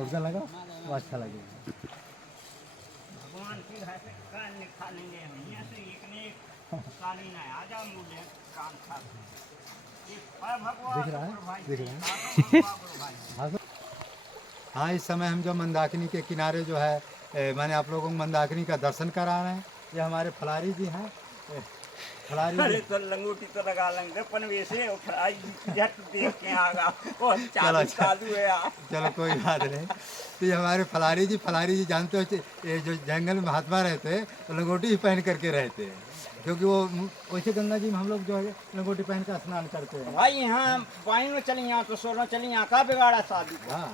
उसका लगा वो अच्छा लगेगा। भगवान की कान निखा लेंगे हम यहाँ से एक ने एक कालीन है आ जाओ मुझे कान खा दिख रहा है दिख रहा है। हाँ, इस समय हम जो मंदाकिनी के किनारे जो है मैंने आप लोगों को मंदाकिनी का दर्शन करा रहे हैं। ये हमारे फलारी जी हैं। फलारी अरे तो लंगोटी तो लगा लेंगे पर वैसे उठाई झट देख के आगा और चालू चालू है यार। चलो कोई बात नहीं। तो ये हमारे फलारी जी जानते हो ये जो जंगल में महात्मा रहते तो लंगोटी ही पहन करके रहते हैं, क्योंकि वो वैसे गंगा जी में हम लोग जो है लंगोटी पहन कर स्नान करते हैं। भाई यहाँ पानी में चली यहाँ तो सोलह चली यहाँ का बिगाड़ा शादी। हाँ,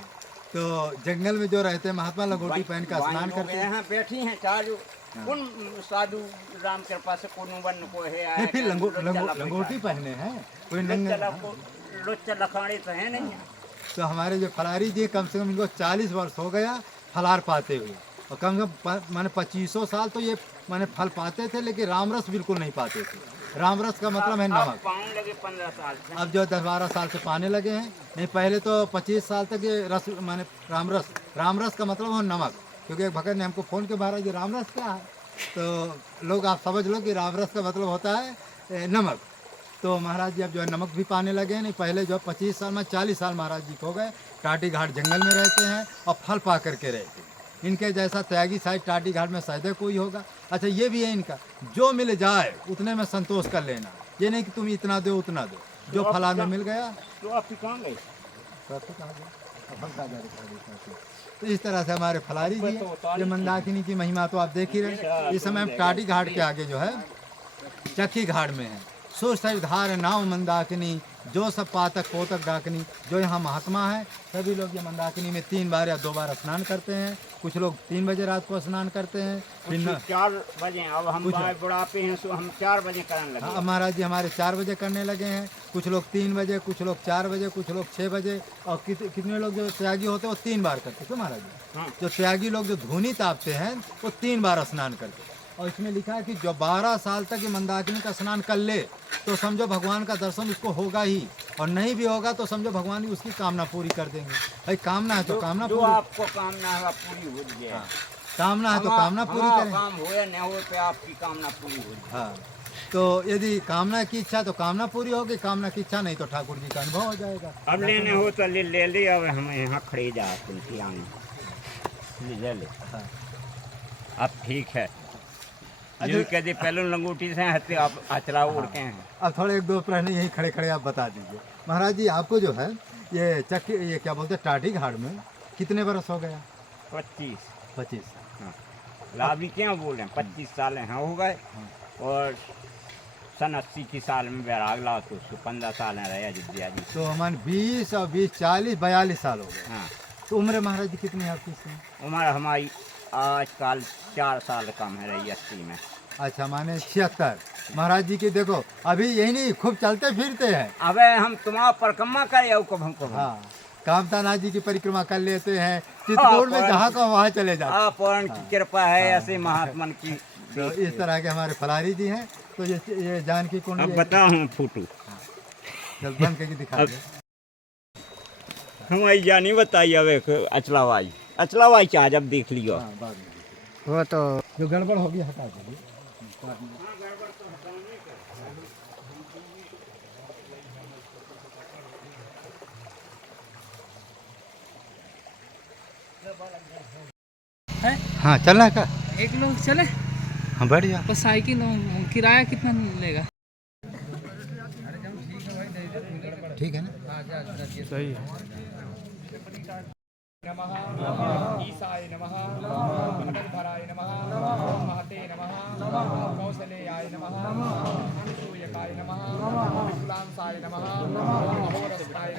तो जंगल में जो रहते हैं महात्मा लंगोटी पहन कर स्नान करते हैं। यहाँ बैठी हैं चार कौन साधु राम कृपा से कौन वन को है नहीं, फिर लंगोटी पहने हैं कोई लोचा लखाड़े तो है नहीं। तो हमारे जो फलारी जी कम से कम इनको 40 वर्ष हो गया फलार पाते हुए, और कम से कम माने 2500 साल तो ये माने फल पाते थे, लेकिन रामरस बिल्कुल नहीं पाते थे। रामरस का मतलब है नमक। पाने लगे 15 साल से। अब जो 10-12 साल से पाने लगे हैं। नहीं, पहले तो 25 साल तक ये रस माने रामरस का मतलब है नमक। क्योंकि एक भगत ने हमको फ़ोन के महाराज जी रामरस क्या है, तो लोग आप समझ लो कि रामरस का मतलब होता है नमक। तो महाराज जी अब जो है नमक भी पाने लगे। नहीं, पहले जो 25 साल में 40 साल महाराज जी हो गए टाटी घाट जंगल में रहते हैं और फल पा करके रहते हैं। इनके जैसा त्यागी शायद टाटी घाट में शायद कोई होगा। अच्छा, ये भी है इनका, जो मिल जाए उतने में संतोष कर लेना। ये नहीं कि तुम इतना दो उतना दो, जो फला में मिल गया। तो आप कहाँ गए? तो इस तरह से हमारे फलारी जी ये मंदाकिनी की महिमा तो आप देख ही रहे। इस समय हम टाटी घाट के आगे जो है चक्की घाट में है। सुसर धार नाव मंदाकिनी जो सब पातक पोतक डाकनी। जो यहाँ महात्मा है सभी लोग ये मंदाकिनी में 3 बार या 2 बार स्नान करते हैं। कुछ लोग 3 बजे रात को स्नान करते हैं, फिर 4 बजे। अब हम बुढ़ापे हैं सो हम 4 बजे करने लगे। हाँ, महाराज जी हमारे 4 बजे करने लगे हैं। कुछ लोग 3 बजे, कुछ लोग 4 बजे, कुछ लोग 6 बजे, और कितने लोग जो त्यागी होते हैं वो 3 बार करते हैं महाराज जी। हाँ। जो त्यागी लोग जो धूनी तापते हैं वो 3 बार स्नान करते हैं। और इसमें लिखा है कि जो 12 साल तक ये मंदाकिनी का स्नान कर ले तो समझो भगवान का दर्शन उसको होगा ही, और नहीं भी होगा तो समझो भगवान ही उसकी कामना पूरी कर देंगे। भाई कामना है तो कामना पूरी, आपको कामना है पूरी हो जाए। हाँ, कामना है तो कामना पूरी करें। काम हो या नहीं हो तो आपकी कामना पूरी हो जाए। हाँ, तो यदि कामना की इच्छा तो कामना पूरी होगी, कामना की इच्छा नहीं तो ठाकुर जी का अनुभव हो जाएगा। अब लेने हो तो ले ले। अब हम यहाँ खड़े जाते ले ले। हाँ। अब ठीक है। कहते पहले लंगोटी से हंसते आप अचला उड़ के हैं। अब थोड़े 1-2 प्रश्न यहीं खड़े खड़े आप बता दीजिए महाराज जी। आपको जो है ये चक्की ये क्या बोलते हैं टाटी घाट में कितने बरस हो गया? 25। हाँ, लाभी क्या बोल रहे हैं 25 साल हैं हो गए। और सन 80 की साल में बैराग ला तो 15 साल रहे अयोध्या जी। तो हमारे 20 और 20 40 42 साल हो गए। हाँ। तो उम्र महाराज जी कितनी है आपकी? उम्र हमारी आजकल 4 साल कम है रही 80 में। अच्छा, माने 76। महाराज जी की देखो अभी यही नहीं खूब चलते फिरते हैं। अब हम तुम्हारा परिक्रमा करें कब हमको। हाँ, कामतानाथ जी की परिक्रमा कर लेते हैं। चित्रकूट में जहाँ का वहाँ चले जाते हैं। पौराण की कृपा है ऐसे महात्मा की। तो इस तरह के हमारे फलारी जी हैं। तो ये जानकी कुंड अब बताओ फोटो बंद करके दिखा दे। हमारी जानी बताइए। अब अचलावाई क्या जब देख लियो। वो तो जो गड़बड़ होगी हटा दीजिए। हाँ, चलना का 1 लोग चले। हाँ, बढ़िया। तो साइकिल किराया कितना लेगा? ठीक है ना, सही है। नमः ईशाय नमः भगवद्भराय नमः महते नमः कौशलेयाय नमः सूयकाय नमः विपुलांसाय नमः अहोरस्ताय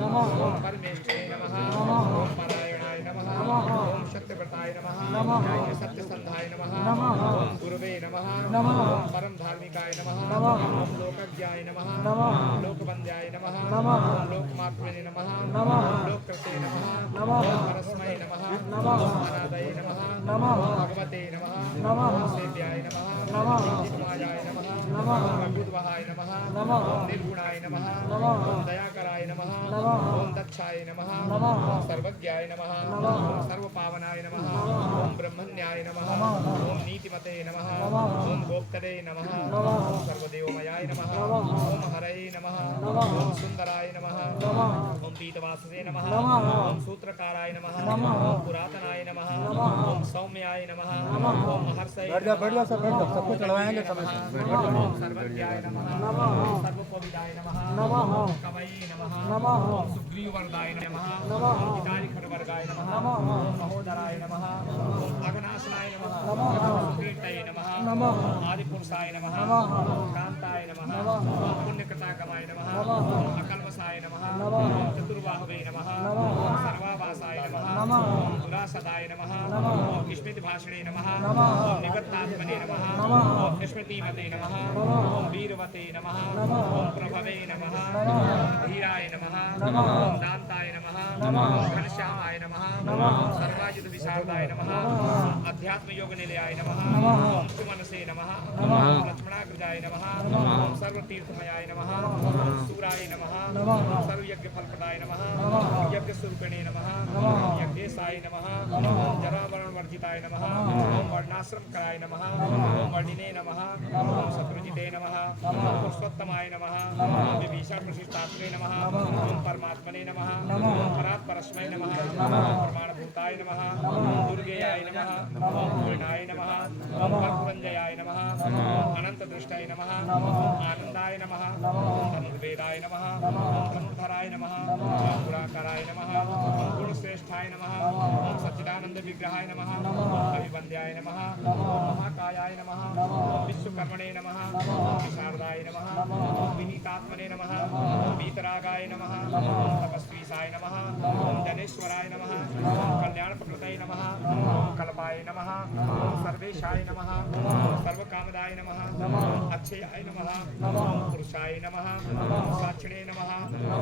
नमः परमेष्ठे नमः ओम नारायणाय नमः ओम शक्तिव्रताय नमः सत्यसंधाय नमः ओम गुरुवे नमः ओम परम धार्मिकाय नमः ओम लोकज्ञाय नमः लोकवन्द्याय नमः ओम लोकमात्मने नमः लोककृते नमः परस्मै नमः अनादये नमः भगवते नमः सेव्याय नमः जितमायाय नमः ओम अभूतवाहाय नमः ओम निर्गुणाय नमः ओम दयाकराय नमः ओम दक्षाय नमः ओम सर्वज्ञाय नमः ओम सर्वपावनाय नमः ओम ब्रह्मण्याय नमः ओम नीतिमते नमः ओम गोप्तरे नमः ओम सर्वदेवमयाय नमः ओम हरये नमः ओम सुंदराय नमः ओम पीतवाससे नमः ओम सूत्रकाराय नमः ओम पुरातनाय नमः ओम सौम्याय नमः ओम महर्षये बैठ जाओ सब बैठ जाओ, सबको चढ़वाएंगे समय से। ओम सर्वज्ञाय नमः ओम सर्वपविदाय नमः ओम कवये नमः ओम सुग्रीववरदाय नमः ओम हिताय खड्गवर्गाय नमः ओम महोदराय नमः ओम अघनाशनाय नमः ओम सुकीर्तये नमः ओम आदिपुरुषाय नमः ओम कांताय नमः ओम पुण्यकृतागमाय नमः ओम अकल्मषाय नमः ओम चतुर्बाहवे नमः ओम सर्वावासाय नमः ओम दुरासदाय नमः ओम स्मृतिभाषणे नमः ओम निवृत्तात्मने नमः ओम स्मृतिमते नमः ओम वीरवते नमः ओम प्रभवे नमः ओम धीराय नमः ओम दान्ताय नमः ओम घनश्यामाय नमः ओम सर्वाजित विशारदाय नमः अध्यात्म योग निलयाय नमः ओम सुमनसे नमः ओम लक्ष्मणाग्रजाय नमः ओम सर्वतीर्थमयाय नमः ओम सूराय नमः ओम सर्वयज्ञ फलप्रदाय नमः ओम यज्ञ स्वरूपिणे नमः ओम यज्ञेशाय नमः ओम जरावरण वर्जिताय नमः ओम वर्णाश्रम कराय नमः ओम वर्णिने नमः ओम शत्रुजिते नमः ओम पुरुषोत्तमाय नमः ओम विभीषण प्रशिष्टात्मने नमः ओम परमात्मने नमः ओम परात्परस्मै नमः ओम प्रमाणभूताय नमः ओम दुर्गेयाय नमः ओम पूर्णाय नमः ओम कर्पूरञ्जयाय नमः ओम अनन्तदृष्टाय नमः ओम आनन्दाय नमः ओम धनुर्वेदाय नमः ओम धनुर्धराय नमः ओम पुराकाराय नमः ओम गुणश्रेष्ठाय नमः ओम सच्चिदानंद विग्रहाय नमः ओम अभिवन्द्याय नमः ओम महाकायाय नमः ओम विश्वकर्मणे नमः ओम विशारदाय नमः ओम विनीतात्मने नमः ओम वीतरागाय नमः ओम तपस्वीसाय नमः ओम जनेश्वराय नमः ओम कल्याणप्रकृतये नमः ओम कल्पाय नमः ओम सर्वेशाय नमः ओम सर्वकामदाय नमः ओम अक्षयाय नमः ओम पुरुषाय नमः ओम साक्षिणे नमः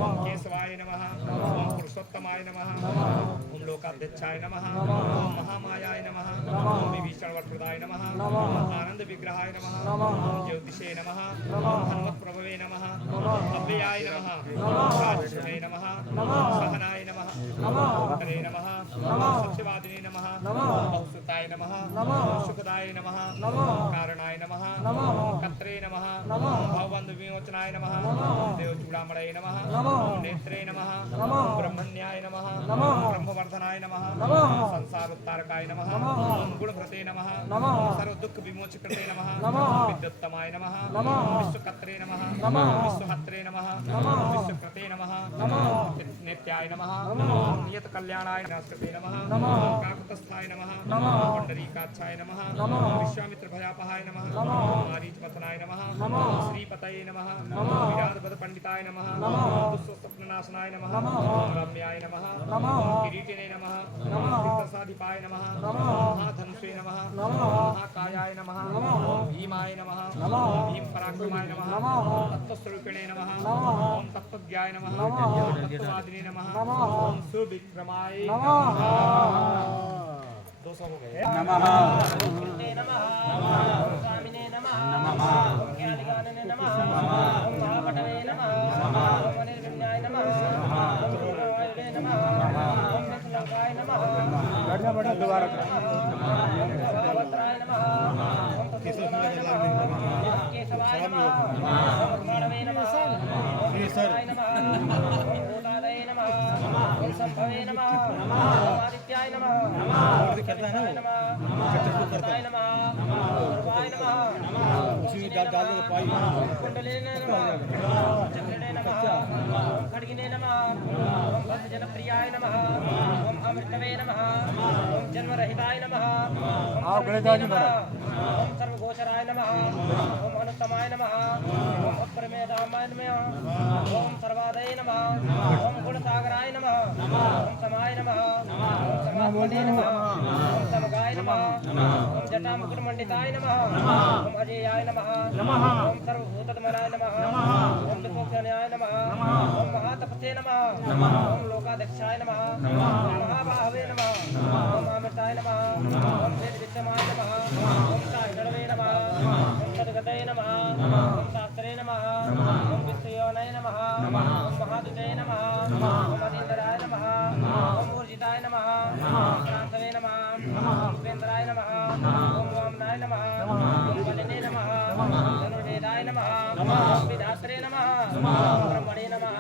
ओम केशवाय नमः ओम पुरुषोत्तमाय नमः ओम लोकाध्यक्षाय नमः ओम महामायाय नमः ओम विभीषणवरप्रदाय नमः ओम आनंद विग्रहाय नमः ओम ज्योतिषे नमः ओम हनुमत्प्रभवे नमः ओम अव्ययाय नमः ओम राजश्रये नमः ओम सहनाय नमः ओम उत्तरे नमः ओम सत्यवादिने नमः ओम बहुसुताय नमः ओम सुखदाय नमः ओम कारणाय नमः ओम कत्रे नमः ओम भवबन्धु विमोचनाय नमः ओम देवचूडामणये नमः ओम नेत्रे नमः ओम ब्रह्मण्याय नमः ओम ब्रह्मवर्धनाय नमः ओम संसार उत्तारकाय नमः ओम गुणभृते नमः ओम सर्व दुख विमोचकृते नमः ओम विद्युत्तमाय नमः ओम विश्वकत्रे नमः ओम विश्वहत्रे नमः ओम विश्वकृते नमः ओम नित्याय नमः ओम नियत कल्याणाय नमस्कृते नमः ओम काकुतस्थाय नमः ओम पुंडरीकाक्षाय नमः ओम विश्वामित्र भयापहाय नमः ओम मारीचपतनाय नमः ओम श्रीपतये नमः ओम विराटपद पंडिताय नमः ओम दुष्स्वप्ननाशनाय नमः ओम रम्याय नमः ओम किरीटिने नमः ओम तीर्थसाधिपाय नमः ओम महाधनुषे नमः ओम महाकायाय नमः ओम भीमाय नमः ओम भीम पराक्रमाय नमः ओम तत्त्वस्वरूपिणे नमः ओम तत्त्वज्ञाय नमः ओम तत्त्ववादिने नमः ओम सुविक्रमाय नमः 200 हो गए नमः स्वामिने नमः ज्ञानिकानने नमः ओम महापटवे नमः ओम अनिर्विण्याय नमः ओम रूपवायुवे नमः ओम विष्णुलोकाय नमः बढ़िया दोबारा भद्राय नमः ओम केशवाय नमः केशवाय नमः ओम माणवे नमः ओम ईश्वराय नमः ओम भूतादये नमः ओम संभवे नमः ओम आदित्याय नमः ओम विष्णुवाय नमः ओम सदाय नमः ओम ध्रुवाय नमः उसी डाल दो पाई कुंडलिने नमः ओम चक्रणे नमः ओम खड्गिने नमः ओम भक्तजनप्रियाय नमः ओम अमृतवे नमः ओम जन्मरहिताय नमः ओम ओम सर्वगोचराय नमः ओम अनुत्तमाय नमः ओम अपरमेधामाय नमः ओम सर्वादये नमः ओम गुणसागराय नमः ओम समाय नमः ओम समात्मने नमः ओम समगाय नमः ओम जटामुकुटमण्डिताय नमः ओम अजेयाय नमः ओम सर्वभूतधमनाय नमः ओम विश्वक्षण्याय नमः ओम महातपसे नमः ओम लोकाध्यक्षाय नमः ओम महाबाहवे नमः ओम अमृताय नमः ओम वेदविद्यमाय नमः ओम साक्षरवे नमः ओम सद्गतये नमः ओम महादुते नमः ओम अदिंदराय नमः ओम ऊर्जिताय नमः ओम क्रांतवे नमः ओम उपेंद्राय नमः ओम वामनाय नमः ओम बलिने नमः ओम धनुर्वेदाय नमः ओम विधात्रे नमः ओम ब्रह्मणे नमः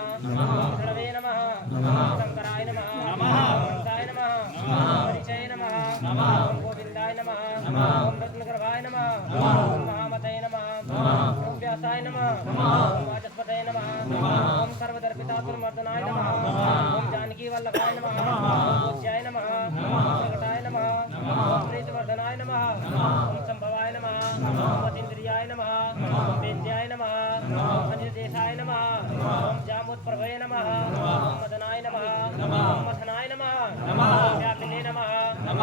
ओम प्रणवे नमः ओम शंकराय नमः ओम हंसाय नमः ओम परिचय नमः ओम गोविंदाय नमः ओम रत्नगर्भाय नमः ओम महामतये नमः ओम व्यासाय नमः ओम वाचस्पतये नमः ओम सर्वदर्पितातुर्मर्दनाय नमः ओम जानकी वल्लभाय नमः ओम पूज्याय नमः ओम प्रकटाय नमः ओम प्रीतिवर्धनाय नमः ओम संभवाय नमः ओम अतीन्द्रियाय नमः ओम वेद्याय नमः ओम अनिर्देशाय नमः ओम जामुत्प्रभये नमः ओम मदनाय नमः ओम मथनाय नमः ओम व्यापिने नमः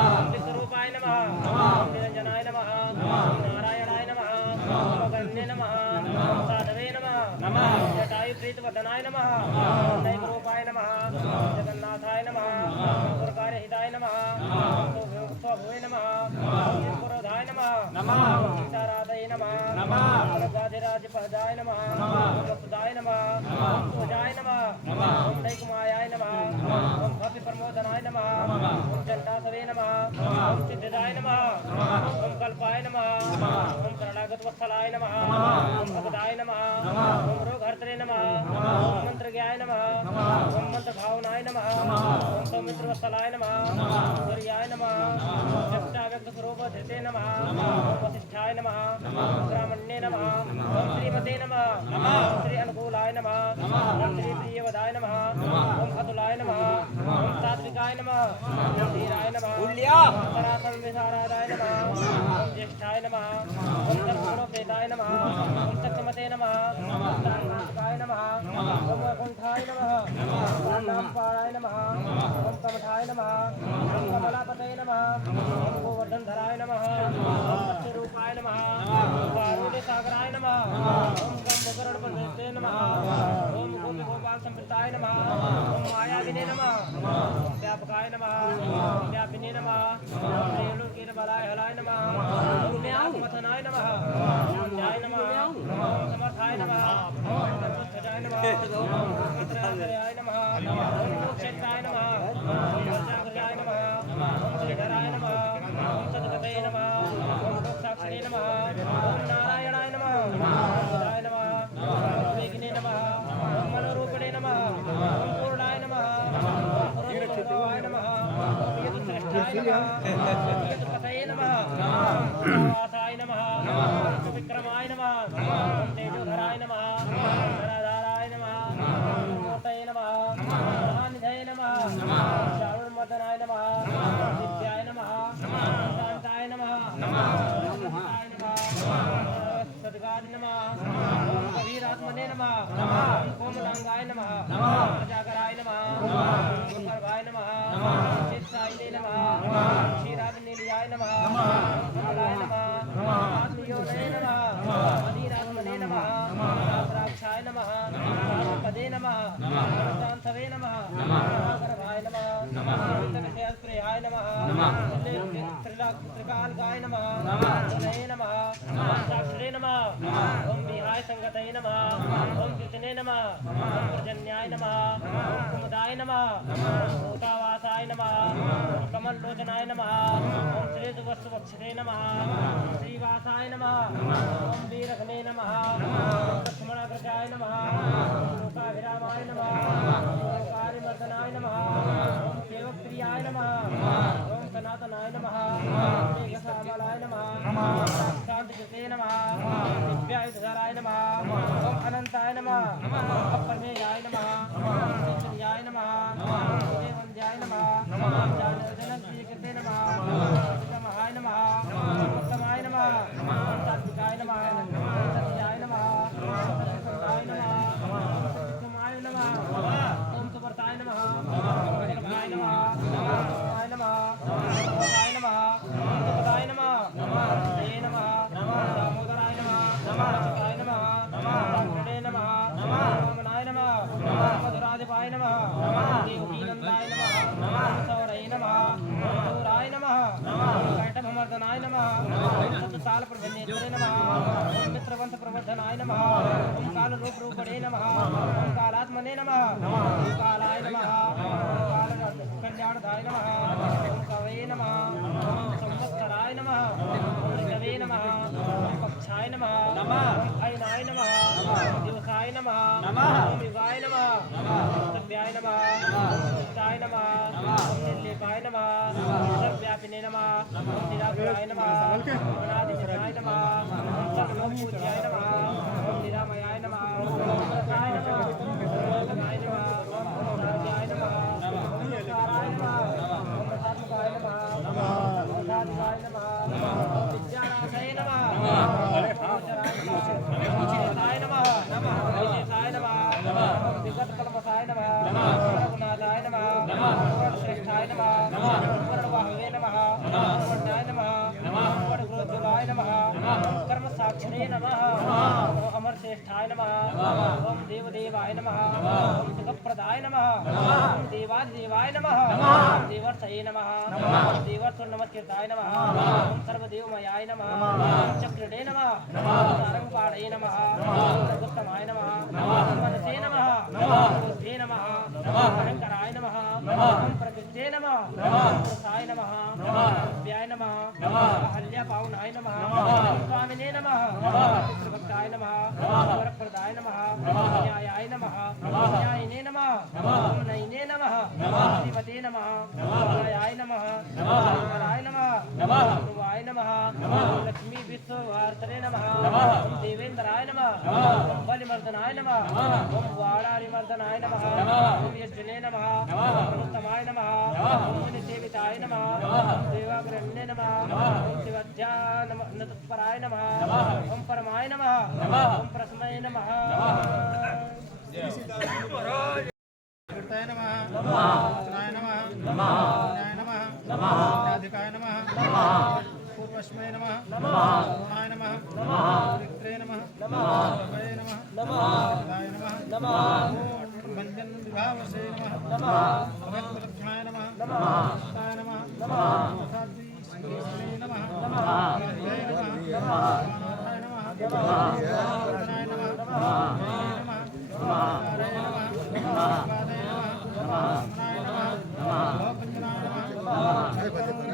ओम विश्वरूपाय नमः ओम निरंजनाय नमः ओम नारायणाय नमः ओम अगण्ये नमः ओम साधवे नमः ओम जटायु प्रीतवर्धनाय नमः ओम नैकरूपाय नमः ओम जगन्नाथाय नमः ओम पुरकारहिताय नमः ओम स्वभुवे नमः ओम पुरोधाय नमः ओम सीताराधये नमः ओम गाधिराजपदाय नमः ओम वसुदाय नमः ओम पूजाय नमः ओम नैकमायाय नमः ओम भव्य प्रमोदनाय नमः ओम चंडासवे नमः ओम सिद्धिदाय नमः ओम कल्पाय नमः ओम शरणागत वत्सलाय नमः ओम भगदाय नमः ओम रोगहर्त्रे नमः ओम मंत्रज्ञाय नमः ओम मंत्रभावनाय नमः ओम सौमित्र वत्सलाय नमः ओम सूर्याय नमः ओम व्यक्ताव्यक्त स्वरूप धृते नमः ओम वसिष्ठाय नमः ओम ब्राह्मण्ये नमः ओम श्रीमते नमः ओम श्री अनुकूलाय नमः ओम श्री प्रियवदाय नमः ओम अतुलाय नमः ओम सात्विकाय नमः ओम धीराय नमः ओम सनातन विशारदाय नमः ओम ज्येष्ठाय नमः ओम सर्वगुणोपेताय नमः ओम सत्यमते नमः ओम तारकाय नमः ओम वैकुंठाय नमः ओम नामपाराय नमः ओम कमठाय नमः ओम कमलापतये नमः ओम गोवर्धनधराय नमः ओम सत्यरूपाय नमः ओम कारुण्य सागराय नमः ओम गंभकरणपते नमः ओम गोपी गोपाल संप्रदाय नमः ओम मायाविने नमः ओम व्यापकाय नमः ओम व्यापिने नमः ओम रेणुकीरबलाय हलाय नमः ओम व्यापमथनाय नमः ओम ध्याय नमः ओम समर्थाय नमः ओम सर्वध्वजाय नमः ओम भद्राय नमः ओम लोकक्षेत्राय नमः ओम वर्षाग्रजाय नमः ओम श्रीधराय नमः ओम सद्गतये नमः ओम लोकसाक्षिणे नमः ओम नारायणाय नमः ओम बुधाय नमः ओम वेगिने नमः ओम मनोरूपिणे नमः ओम पूर्णाय नमः ओम पुरोहितोय नमः ओम यदुश्रेष्ठाय नमः ओम यदुपतये नमः ओम वासाय नमः ओम विक्रमाय नमः ओम तेजोधराय नमः ओम धराधाराय नमः ओम मूर्तये नमः ओम महानिधये नमः ओम शारुणमर्दनाय नमः ओम दिव्याय नमः ओम शान्ताय नमः ओम मोहनाय नमः सद्गाद नमः ओम कबीरात्मने नमः ओम कोमलांगाय नमः ओम प्रजाकराय नमः ओम गुरुपर्वाय नमः ओम चित्सायिने नमः ओम क्षीराग्निलयाय नमः ओम कमलाय नमः ओम आत्मयोनये नमः ओम अधीरात्मने नमः ओम शास्त्राक्षाय नमः ओम पदे नमः ओम शान्तवे नमः ओम गर्भाय नमः ओम तकस्यास्प्रियाय नमः त्रिकालकाय नमः ओम नये नमः ओम साक्षिणे नमः ओम विहाय संगतये नमः ओम कीर्तने नमः ओम पर्जन्याय नमः ओम कुमुदाय नमः ओम भूतावासाय नमः ओम कमललोचनाय नमः ओम श्रीसुवत्सवक्षते नमः ओम श्रीवासाय नमः ओम वीरघ्ने नमः ओम लक्ष्मणाग्रजाय नमः ओम लोकाभिरामाय नमः ओम लोकारिमर्दनाय नमः ओम सेवकप्रियाय नमः ओम सनातनाय नमः ओम मेघश्यामलाय नमः ओम शान्तिकृते नमः ओम दिव्यायुधराय नमः ओम अनंताय नमः ओम अप्रमेयाय नमः ओम श्रीचर्याय नमः ओम देवंद्याय नमः ओम जानकीकृते नमः ओम महाय नमः ओम उत्तमाय नमः ओम सात्विकाय नमः ओम सत्याय नमः ओम सत्यसंधाय नमः ओम सत्यसमाय नमः ओम सुवर्ताय नमः ओम जगन्नाय नमः ओम सोमाय नमः ओम भवाय नमः ओम सुपदाय नमः ओम जये नमः ओम दामोदराय नमः ओम रक्षकाय नमः ओम रामकृष्णे नमः ओम वामनाय नमः ओम मधुराधिपाय नमः ओम देवकीनंदाय नमः ओम सौरये नमः ओम सूराय नमः ओम कैटभमर्दनाय नमः ओम सतसाल प्रभन्नेत्रे नमः ओम मित्रवंश प्रवर्धनाय नमः ओम कालरूप रूपणे नमः ओम कालात्म कालमने नमः कालाय नमः कल्याणदाय नमः कवे नमः संवत्सराय नमः ऋतवे नमः पक्षाय नमः अयनाय नमः दिवसाय नमः युगाय नमः सव्याय नमः शिष्टाय नमः निर्लेपाय नमः सर्वव्यापिने नमः निराकुलाय नमः अनादिशनाय नमः सर्वपूज्याय नमः निरामयाय नमः प्रकाय नमः लोकनाय नमः राजाय नमः नमस्काराय नमः नमस्काराय नमः नमस्काराय नमः विद्यानाथाय नमः गोचराय नमः विशेषाय नमः विशेषाय नमः विगतकल्मषाय नमः रघुनाथाय नमः श्रेष्ठाय नमः वर्णवाहवे नमः वर्णाय नमः वर्णक्रोधवाय नमः कर्मसाक्षिणे नमः अमरश्रेष्ठाय नमः ओम देवदेवाय नमः ओम जगप्रदाय नमः ओम देवादिदेवाय नमः ओम देवर्षये नमः ओम देवर्षनमस्कृताय नमः ओम सर्वदेवमयाय नमः ओम चक्रणे नमः ओम सारंगपाणये नमः ओम सर्वोत्तमाय नमः ओम मनसे नमः ओम बुद्धे नमः ओम अहंकाराय नमः ओम प्रकृते नमः ओम पुरुषाय नमः ओम व्याय नमः ओम अहल्या पावनाय नमः ओम स्वामिने नमः ओम भक्ताय नमः ओम वरप्रदाय नमः ओम न्यायाय नमः ओम न्यायिने नमः ओम नयिने नमः ओम श्रीमते नमः ओम न्यायाय नमः ओम हरिहराय नमः ओम ध्रुवाय नमः ओम लक्ष्मी विश्ववर्धने नमः ओम देवेंद्राय नमः ओम बलिमर्दनाय नमः ओम वाणारिमर्दनाय नमः ओम यज्ञने नमः ओम उत्तमाय नमः ओम मुनिसेविताय नमः ओम देवाग्रहणे नमः ओम शिवाध्यानतत्पराय नमः ओम परमाय नमः ओम प्रसमय नमः कीर्ताय नमः अर्चनाय नमः न्याय नमः न्यायाधिकाय नमः पूर्वस्मै नमः पूर्णाय नमः विक्रे नमः भये नमः हिताय नमः भंजन विभावसे नमः भगवत्लक्ष्माय नमः हिताय नमः साध्वी श्रीकृष्णे नमः भये नमः अनाथाय नमः वर्धनाय नमः जय नमः हरे नमः पादे नमः नाय नमः भवभंजनाय नमः जगन्नाथाय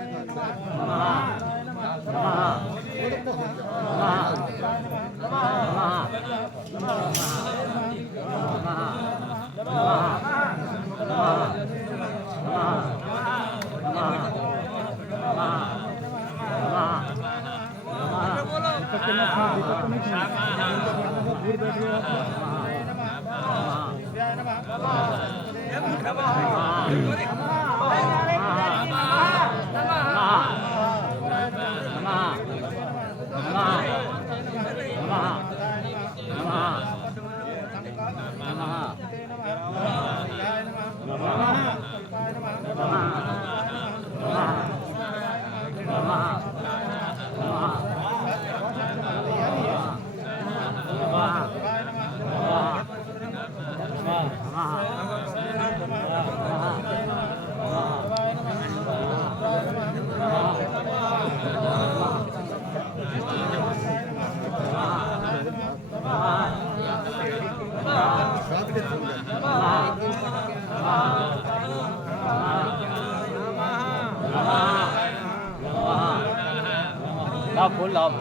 फुल लाभ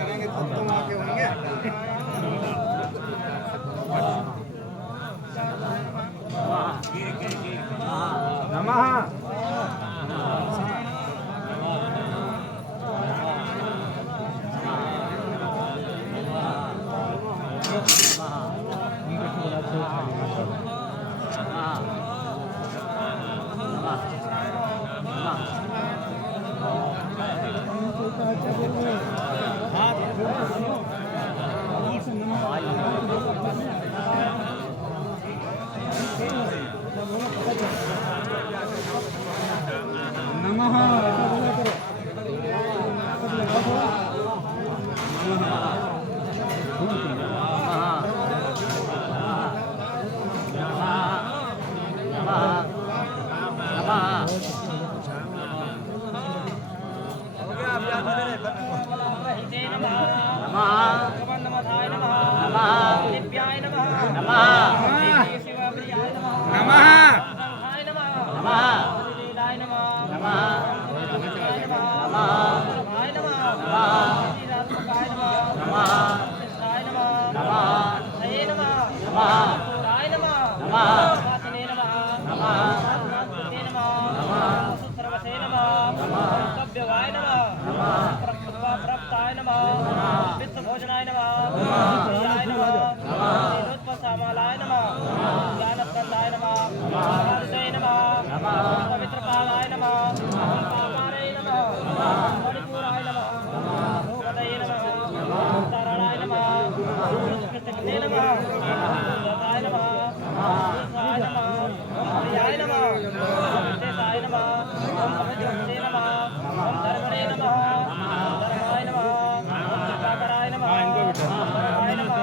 करेंगे तब तो आगे होंगे नमः ने नमः दत्ताय नमः ईशाय नमः प्रियाय नमः देशाय नमः पवित्रस्ते नमः धर्मणे नमः धर्माय नमः कराय नमः कराय नमः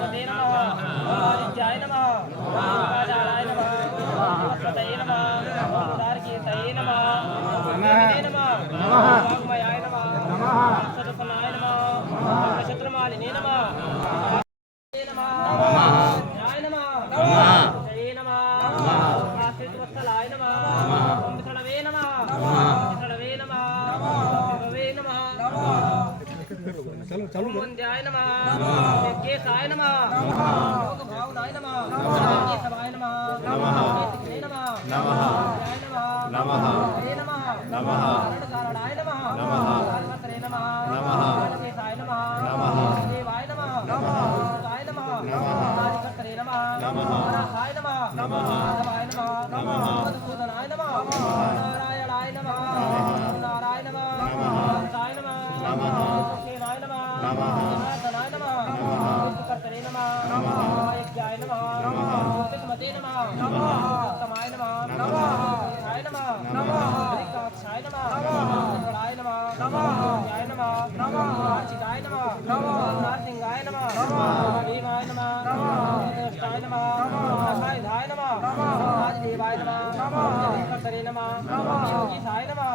सते नमः आदित्याय नमः आचाराय नमः सतये नमः तारकीतये नमः नमः नमः वाग्मयाय नमः सतसनाय नमः नक्षत्रमालिने नमः न्याय नमः जये नमः आश्रितवत्सलाय नमः विष्णवे नमः विष्णवे नमः विभवे नमः वन्द्याय नमः केशाय नमः योगभावनाय नमः केशवाय नमः केशवे नमः जय नमः हरे नमः कारणकारणाय नमः कारणकर्त्रे नमः कारणकेशाय नमः देवाय नमः शिवाय नमः आदिकर्त्रे नमः वराहाय नमः माधवाय नमः मधुसूदनाय नमः नारायणाय नमः नाराय नमः हंसाय नमः सुखेनाय नमः नाथनाय नमः विष्णुकर्त्रे नमः यज्ञाय नमः विष्णुमते नमः उत्तमाय नमः हाय नमः हरिकाक्षाय नमः गणाय नमः जय नमः चिदाय नमः नारसिंहाय नमः देवाय नमः अष्टाय नमः सायुधाय नमः राजदेवाय नमः कर्तरे नमः योगीशाय नमः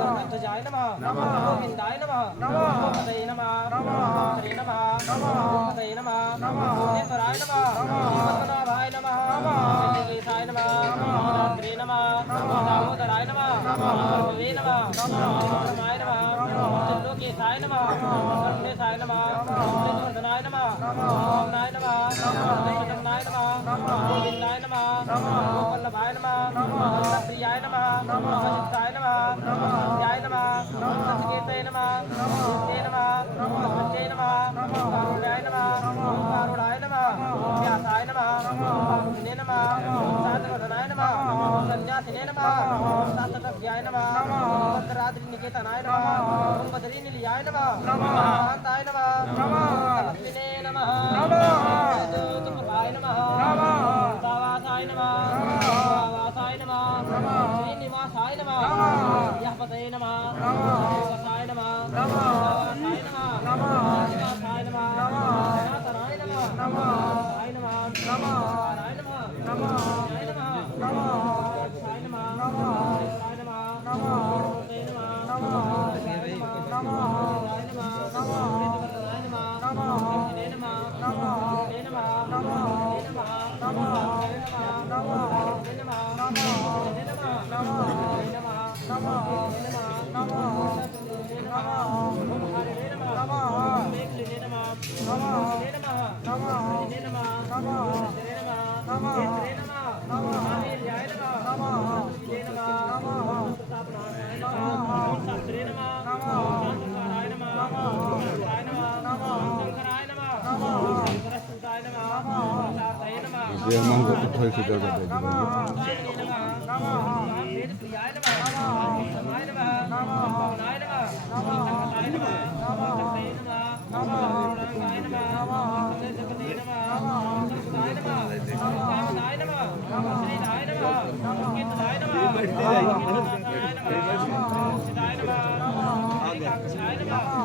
गणध्वजाय नमः गोविंदाय नमः गोपतये नमः हरे नमः गोपतये नमः भुवनेश्वराय नमः पद्मनाभाय नमः केशाय नमः रात्रे नमः दामोदराय नमः वे नमः परमाय नमः त्रिलोकेशाय नमः सर्वेशाय नमः त्रिवर्धनाय नमः वामनाय नमः कृष्णनाय नमः गोविंदाय नमः गोपल्लभाय नमः प्रियाय नमः अजिताय नमः ध्याय नमः सचकेतये नमः ते नमः सत्ये नमः कारुण्याय नमः कारुणाय नमः व्यासाय नमः कारुण्ये नमः साधवदनाय नमः संन्यासिने नमः सातव्याय नमः भद्राद्रि निकेतनाय नमः बद्री निलयाय नमः शांताय नमः तलस्विने नमः ज्योतिप्रभाय नमः दावासाय नमः वासाय नमः श्रीनिवासाय नमः यहपतये नमः वसाय नमः वासाय नमः निवासाय नमः सनातनाय नमः साय नमः नारायण नमः जय नमः साय नमः साय नमः ते नमः जय नमः जय नमः कृतवर्तनाय नमः ते नमः ते नमः ते नमः जय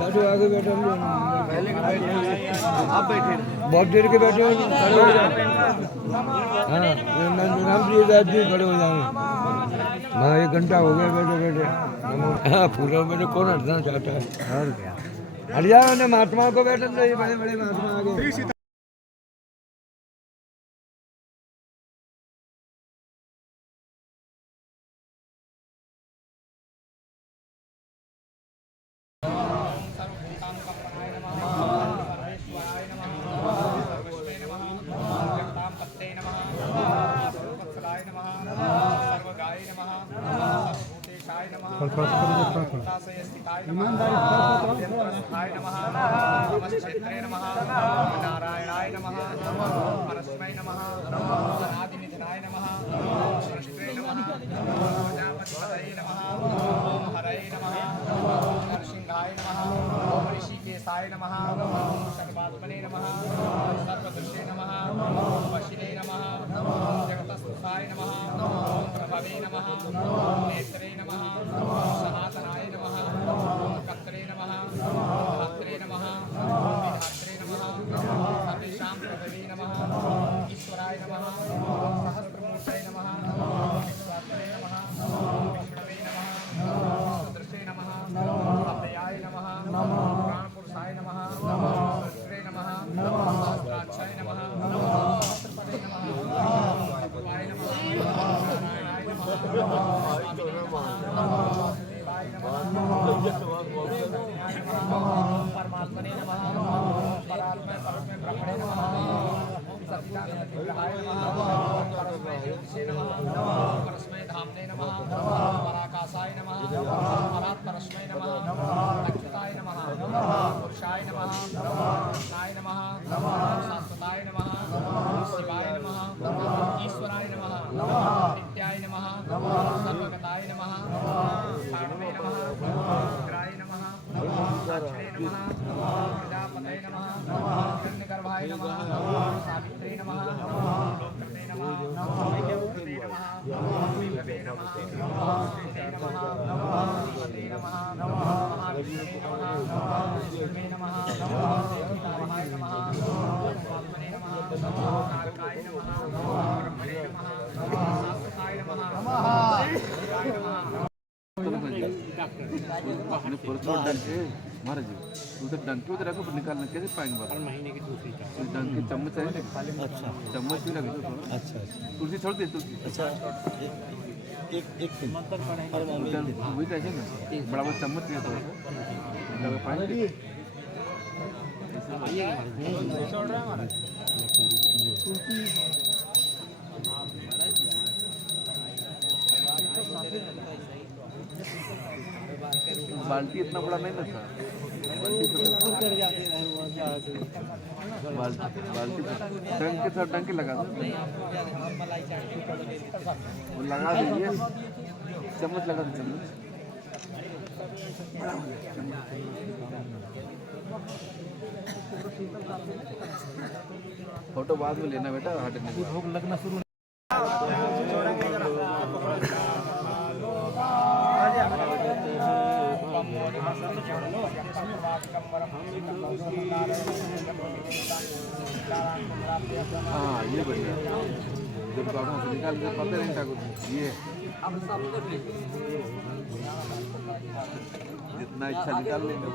बैठो आगे बैठो आप बैठे बहुत देर के बैठे हो खड़े हो जाओ। हाँ नाम प्रिय साहब जी खड़े हो जाओ। हाँ 1 घंटा हो गया बैठे बैठे। हाँ पूरा मेरे कौन हटना चाहता है और क्या हट जाओ ना महात्मा को बैठने दो ये बड़े बड़े महात्मा आगे। सर्वेश्वराय नमः सर्वस्मै नमः जगतां पत्ते नमः सर्ववत्सलाय नमः सर्वगाय नमः सर्वभूतेशाय नमः सर्वदासय स्थिताय नमः अत्यन्तरस्थाय नमः नमश्चैत्रे नमः नारायणाय नमः परस्मै नमः अनादिनिधनाय नमः सृष्टे नमः प्रजापतिपतये नमः हरये नमः नरसिंहाय नमः ऋषिकेशाय नमः सर्वात्मने नमः सर्वदृशे नमः वशिने नमः जगतस्थिताय नमः प्रभवे नमः नेत्रे नमः सनातनाय नमः कत्रे नमः धात्रे नमः विधात्रे नमः सर्वेषां प्रभवे नमः ईश्वराय नमः सहस्रमूर्तये नमः विश्वात्मने नमः विष्णवे नमः सदृशे नमः अव्ययाय नमः प्राणपुरुषाय नमः सहस्रे नमः सहस्राक्षाय नमः सहस्रपदे नमः भगवाय नमः नारायणाय नमः स्वामिने नमः देवाय नमः परमात्मने नमः परात्मै परस्मै ब्रह्मणे नमः सच्चिदानंद विग्रहाय नमः परस्मै ज्योतिषे नमः परस्मै धामने नमः पराकाशाय नमः परात् परस्मै नमः अच्युताय नमः पुरुषाय नमः कृष्णाय नमः शाश्वताय नमः शिवाय नमः ईश्वराय नमः नित्याय नमः सर्वगताय नमः सारणे नमः रुद्राय नमः साक्षिणे नमः प्रजापतये नमः हिरण्यगर्भाय नमः सावित्रे नमः लोककृते नमः वैद्यकृते नमः विभवे नमः श्रीते नमः ईश्वरे नमः महाविष्णुवे नमः विष्णुवे नमः देवताय नमः स्वात्मने नमः कारकाय नमः ब्रह्मणे नमः शाश्वताय नमः शिवाय नमः अपने परसों डंके महाराज जी उधर डंके उधर रखो निकालना कैसे पाएंगे बाबा महीने की दूसरी डंके चम्मच है ना अच्छा चम्मच भी लगे तो अच्छा तुलसी छोड़ दे तुलसी अच्छा एक दिन उधर वही कैसे ना बड़ा बड़ा चम्मच दिया थोड़ा सा लगा पाएंगे बाल्टी इतना बड़ा नहीं ना था बाल्टी टंक के साथ टंकी लगा दो वो लगा दीजिए चम्मच लगा दो चम्मच फोटो बाद में लेना बेटा हटने भूख लगना शुरू हाँ ये बढ़िया जब बाबा से निकाल के पता नहीं था कुछ ये जितना इच्छा निकाल लेंगे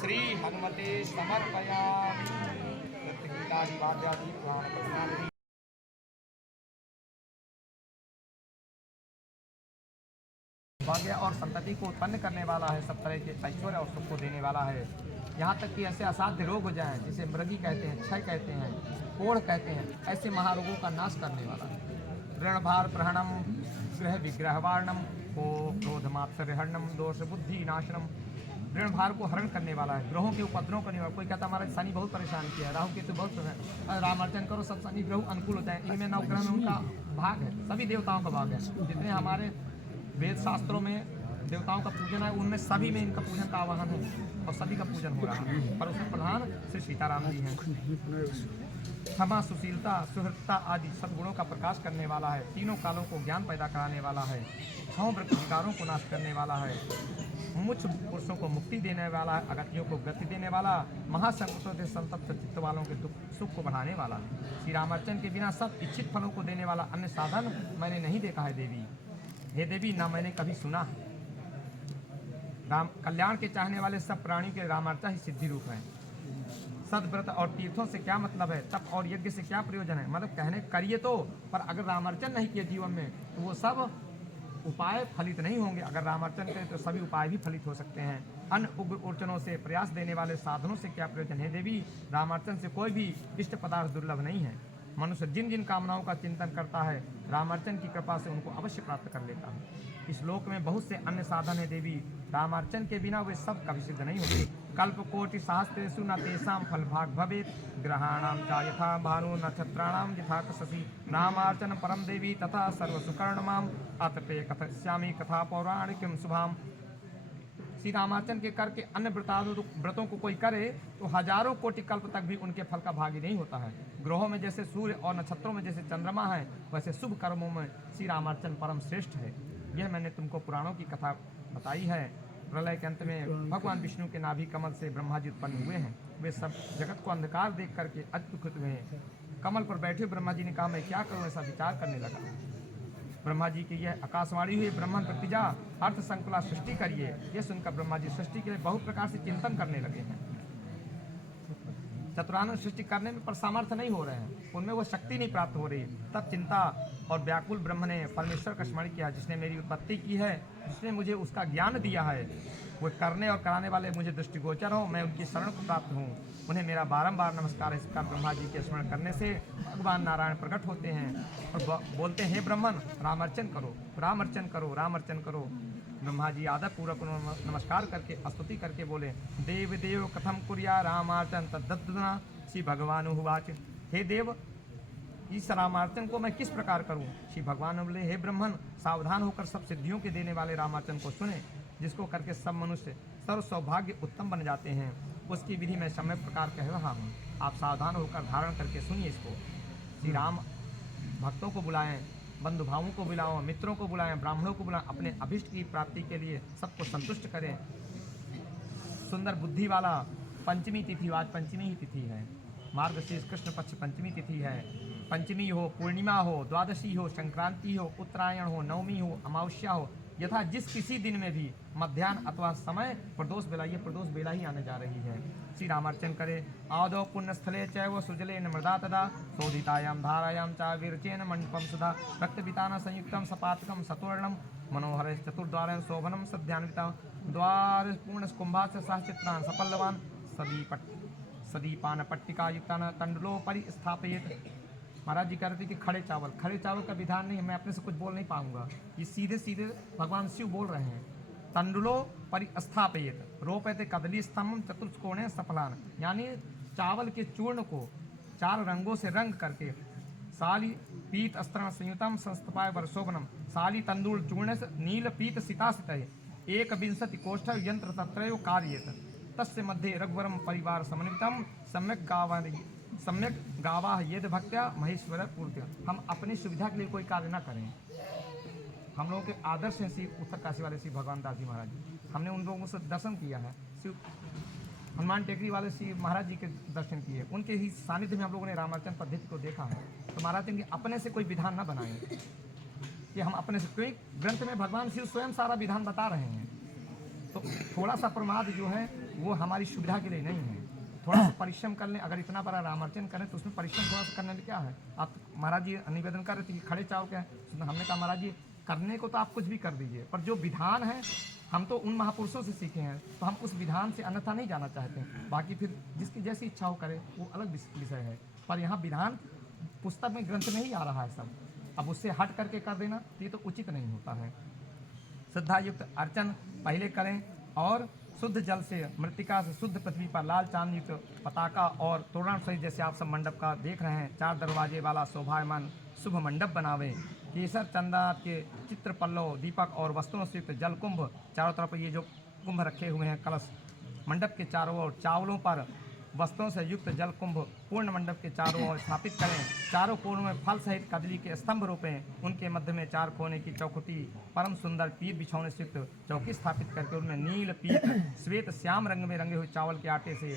श्री हनुमते समर्पयामि गीतादि वाद्यादि पुराण प्रश्नादि भाग्य और संतति को उत्पन्न करने वाला है, सब तरह के ऐश्वर्य और सुख को देने वाला है। यहाँ तक कि ऐसे असाध्य रोग हो जाएं जिसे मृगी कहते हैं, क्षय कहते हैं, कोढ़ कहते हैं, ऐसे महारोगों का नाश करने वाला है। ऋण भार प्रहणम गृह विग्रहवारणम को क्रोधमात्सर्यहरणम दोष बुद्धि नाशनम, ऋण भार को हरण करने वाला है, ग्रहों के उपद्रवों करने वाला। कोई कहता हमारा शनि बहुत परेशान किया है, राहु केतु बहुत राम अर्चन करो, सब शनि ग्रह अनुकूल होता है। इनमें नवग्रह में उनका भाग है, सभी देवताओं का भाग है। जितने हमारे वेद शास्त्रों में देवताओं का पूजन है उनमें सभी में इनका पूजन का आवाहन है और सभी का पूजन हो रहा है। पर उसमें प्रधान श्री सीताराम जी हैं। क्षमा, सुशीलता, सुहृदता आदि सद्गुणों का प्रकाश करने वाला है। तीनों कालों को ज्ञान पैदा कराने वाला है। छहों विकारों को नाश करने वाला है। मुच्छ पुरुषों को मुक्ति देने वाला है। अगतियों को गति देने वाला, महासंकटों से संतप्त चित्त वालों के दुख सुख को बढ़ाने वाला। श्री रामार्चन के बिना सब इच्छित फलों को देने वाला अन्य साधन मैंने नहीं देखा है देवी। हे देवी, ना मैंने कभी सुना है। राम कल्याण के चाहने वाले सब प्राणी के रामार्चा ही सिद्धि रूप है। सदव्रत और तीर्थों से क्या मतलब है, तप और यज्ञ से क्या प्रयोजन है। मतलब कहने करिए तो, पर अगर रामार्चन नहीं किए जीवन में तो वो सब उपाय फलित नहीं होंगे। अगर रामार्चन करें तो सभी उपाय भी फलित हो सकते हैं। अन्य उग्र अर्चनों से प्रयास देने वाले साधनों से क्या प्रयोजन है देवी। रामार्चन से कोई भी इष्ट पदार्थ दुर्लभ नहीं है। मनुष्य जिन जिन कामनाओं का चिंतन करता है रामार्चन की कृपा से उनको अवश्य प्राप्त कर लेता है। इस लोक में बहुत से अन्य साधन है देवी, रामार्चन के बिना वे सब कभी सिद्ध नहीं होते। कल्प कोटि सहस्रेषु न तेषां फल भाग भवेत्, ग्रहाणां च यथा भानु नक्षत्राणां यथा शशि, रामार्चन परम देवी तथा सर्वसुकर्णमाम अतपे कथयिष्यामि कथा पौराणिकीं शुभाम। श्री रामार्चन के करके अन्य व्रतों को कोई करे तो हजारों कोटि कल्प तक भी उनके फल का भागी नहीं होता है। ग्रहों में जैसे सूर्य और नक्षत्रों में जैसे चंद्रमा है, वैसे शुभ कर्मों में श्री रामार्चन परम श्रेष्ठ है। यह मैंने तुमको पुराणों की कथा बताई है। प्रलय के अंत में भगवान विष्णु के नाभि कमल से ब्रह्मा जी उत्पन्न हुए हैं। वे सब जगत को अंधकार देख करके अत्युखित हुए हैं। कमल पर बैठे ब्रह्मा जी ने कहा मैं क्या करूं, ऐसा विचार करने लगा। ब्रह्मा जी की यह आकाशवाणी हुई, ब्रह्मन प्रतिजा अर्थ संकुला सृष्टि करिए। यह सुनकर ब्रह्मा जी सृष्टि के लिए बहुत प्रकार से चिंतन करने लगे हैं। चतुरानन सृष्टि करने में पर सामर्थ्य नहीं हो रहे हैं, उनमें वो शक्ति नहीं प्राप्त हो रही। तब चिंता और व्याकुल ब्रह्म ने परमेश्वर का स्मरण किया, जिसने मेरी उत्पत्ति की है, जिसने मुझे उसका ज्ञान दिया है। वो करने और कराने वाले मुझे दृष्टिगोचर हो, मैं उनकी शरण को प्राप्त हूँ। उन्हें मेरा बारंबार नमस्कार है। इसका ब्रह्मा जी के स्मरण करने से भगवान नारायण प्रकट होते हैं और बोलते हैं ब्रह्मन रामार्चन करो, रामार्चन करो, रामार्चन करो। ब्रह्मा जी आदर पूर्वक नमस्कार करके स्तुति करके बोले देव देव कथम कुर्या रामार्चन तद्दुना। श्री भगवान हुवाच, हे देव इस रामार्चन को मैं किस प्रकार करूं। श्री भगवान बोले हे ब्रह्मन सावधान होकर सब सिद्धियों के देने वाले रामार्चन को सुने, जिसको करके सब मनुष्य सर्व सौभाग्य उत्तम बन जाते हैं। उसकी विधि मैं सम्यक प्रकार कह रहा हूँ, आप सावधान होकर धारण करके सुनिए इसको। श्री राम भक्तों को बुलाएं, बंधु भावों को बुलाओ, मित्रों को बुलाएं, ब्राह्मणों को बुलाएं, अपने अभिष्ट की प्राप्ति के लिए सबको संतुष्ट करें। सुंदर बुद्धि वाला पंचमी तिथि, आज पंचमी ही तिथि है, मार्गशीर्ष कृष्ण पक्ष पंचमी तिथि है। पंचमी हो, पूर्णिमा हो, द्वादशी हो, संक्रांति हो, उत्तरायण हो, नवमी हो, अमावस्या हो, यथा जिस किसी दिन में भी मध्याह्न अथवा समय प्रदोष बेला, ये प्रदोष बेला ही आने जा रही है। श्री रामार्चन करे। आदौ पुण्यस्थले चैव सुजलेन मृदा तदा शोधितायां धारायां च विरचेन मंडपम सुधा रक्तपितान संयुक्तम सपातकम सतुर्णम मनोहर चतुर्द्वार शोभनम सद्यान्विता द्वार पूर्ण कुंभास सहचित्रान सपल्लवान सदीपान पट्टिका युक्तान तंडुलो परिस्थापयेत। महाराज जी कह रहे थे कि खड़े चावल का विधान नहीं है, मैं अपने से कुछ बोल नहीं पाऊंगा, ये सीधे सीधे भगवान शिव बोल रहे हैं। तंडुलो परिस्थापयेत रोपयते कदली स्तंभम चतुर्कोणे सफलान, यानी चावल के चूर्ण को 4 रंगों से रंग करके साली पीत अस्त्र संयुतम संस्थपाय वर्षोभनम साली तंदूल चूर्ण नील पीत सीतासित एक विंशति कोष्ठ यंत्र तत्रयो कार्येत तस्य मध्ये रघुवरम परिवार समन्वितम सम्यक गावा यद भक्त्या महेश्वर पूर्त्या। हम अपनी सुविधा के लिए कोई कार्य ना करें। हम लोगों के आदर्श हैं श्री उत्तर काशी वाले श्री भगवान दास जी महाराज जी, हमने उन लोगों से दर्शन किया है। श्री हनुमान टेकरी वाले श्री महाराज जी के दर्शन किए, उनके ही सानिध्य में हम लोगों ने रामार्चन पद्धति को देखा है। तो महाराज जी अपने से कोई विधान ना बनाएं कि हम अपने से, क्योंकि ग्रंथ में भगवान शिव स्वयं सारा विधान बता रहे हैं। तो थोड़ा सा प्रमाद जो है वो हमारी सुविधा के लिए नहीं है। थोड़ा सा परिश्रम कर लें, अगर इतना बड़ा रामार्चन करें तो उसमें परिश्रम थोड़ा सा करने में क्या है। आप महाराज जी निवेदन कर रहे थे कि खड़े चावल के, हमने कहा महाराज जी करने को तो आप कुछ भी कर दीजिए, पर जो विधान है हम तो उन महापुरुषों से सीखे हैं, तो हम उस विधान से अन्यथा नहीं जाना चाहते हैं। बाकी फिर जिसकी जैसी इच्छा हो करे वो अलग विषय है, पर यहाँ विधान पुस्तक में ग्रंथ में ही आ रहा है सब। अब उससे हट करके कर देना ये तो उचित नहीं होता है। श्रद्धायुक्त अर्चन पहले करें और शुद्ध जल से, मृतिका से शुद्ध पृथ्वी पर लाल चांद युक्त पताका और तोरण सहित, जैसे आप सब मंडप का देख रहे हैं, 4 दरवाजे वाला शोभायमान शुभ मंडप बनावे। केसर चंदा के चित्र पल्लव दीपक और वस्त्रों से युक्त जल कुंभ, चारों तरफ ये जो कुंभ रखे हुए हैं कलश, मंडप के चारों ओर चावलों पर वस्त्रों से युक्त जल कुंभ पूर्ण मंडप के चारों ओर स्थापित करें। चारों कोनों में फल सहित कदली के स्तंभ रोपें। उनके मध्य में 4 कोने की चौखुटी परम सुंदर पीत बिछौने से युक्त चौकी स्थापित करके उनमें नील पीत श्वेत श्याम रंग में रंगे हुए चावल के आटे से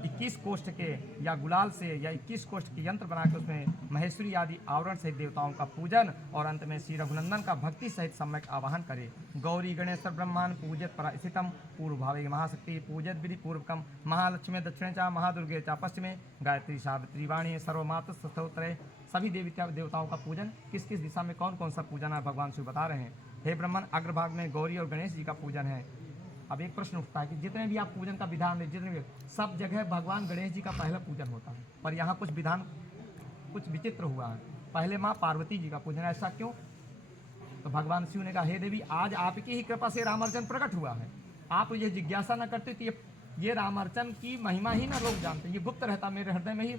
21 कोष्ठ के या गुलाल से या 21 कोष्ठ के यंत्र बना के उसमें महेश्वरी आदि आवरण सहित देवताओं का पूजन और अंत में श्री रघुनंदन का भक्ति सहित सम्यक आवाहन करे। गौरी गणेश ब्रह्मांड पूजत परास्थितम पूर्व भावे महाशक्ति पूजत विधि पूर्वकम महालक्ष्मी दक्षिणे चा महादुर्गे चा पश्चिमे गायत्री सावित्री वाणी सर्वमात्र स्तोत्रे। सभी देवताओं का पूजन किस किस दिशा में कौन कौन सा पूजन है भगवान शिव बता रहे हैं। हे ब्रह्मन, अग्रभाग में गौरी और गणेश जी का पूजन है। अब एक प्रश्न उठता है कि जितने भी आप पूजन का विधान है, जितने भी सब जगह भगवान गणेश जी का पहला पूजन होता है, पर यहाँ कुछ विधान कुछ विचित्र हुआ है। पहले माँ पार्वती जी का पूजन, ऐसा क्यों? तो भगवान शिव ने कहा, हे देवी, आज आपकी ही कृपा से रामार्चन प्रकट हुआ है। आप ये जिज्ञासा न करते तो ये रामार्चन की महिमा ही ना लोग जानते, ये गुप्त रहता, मेरे हृदय में ही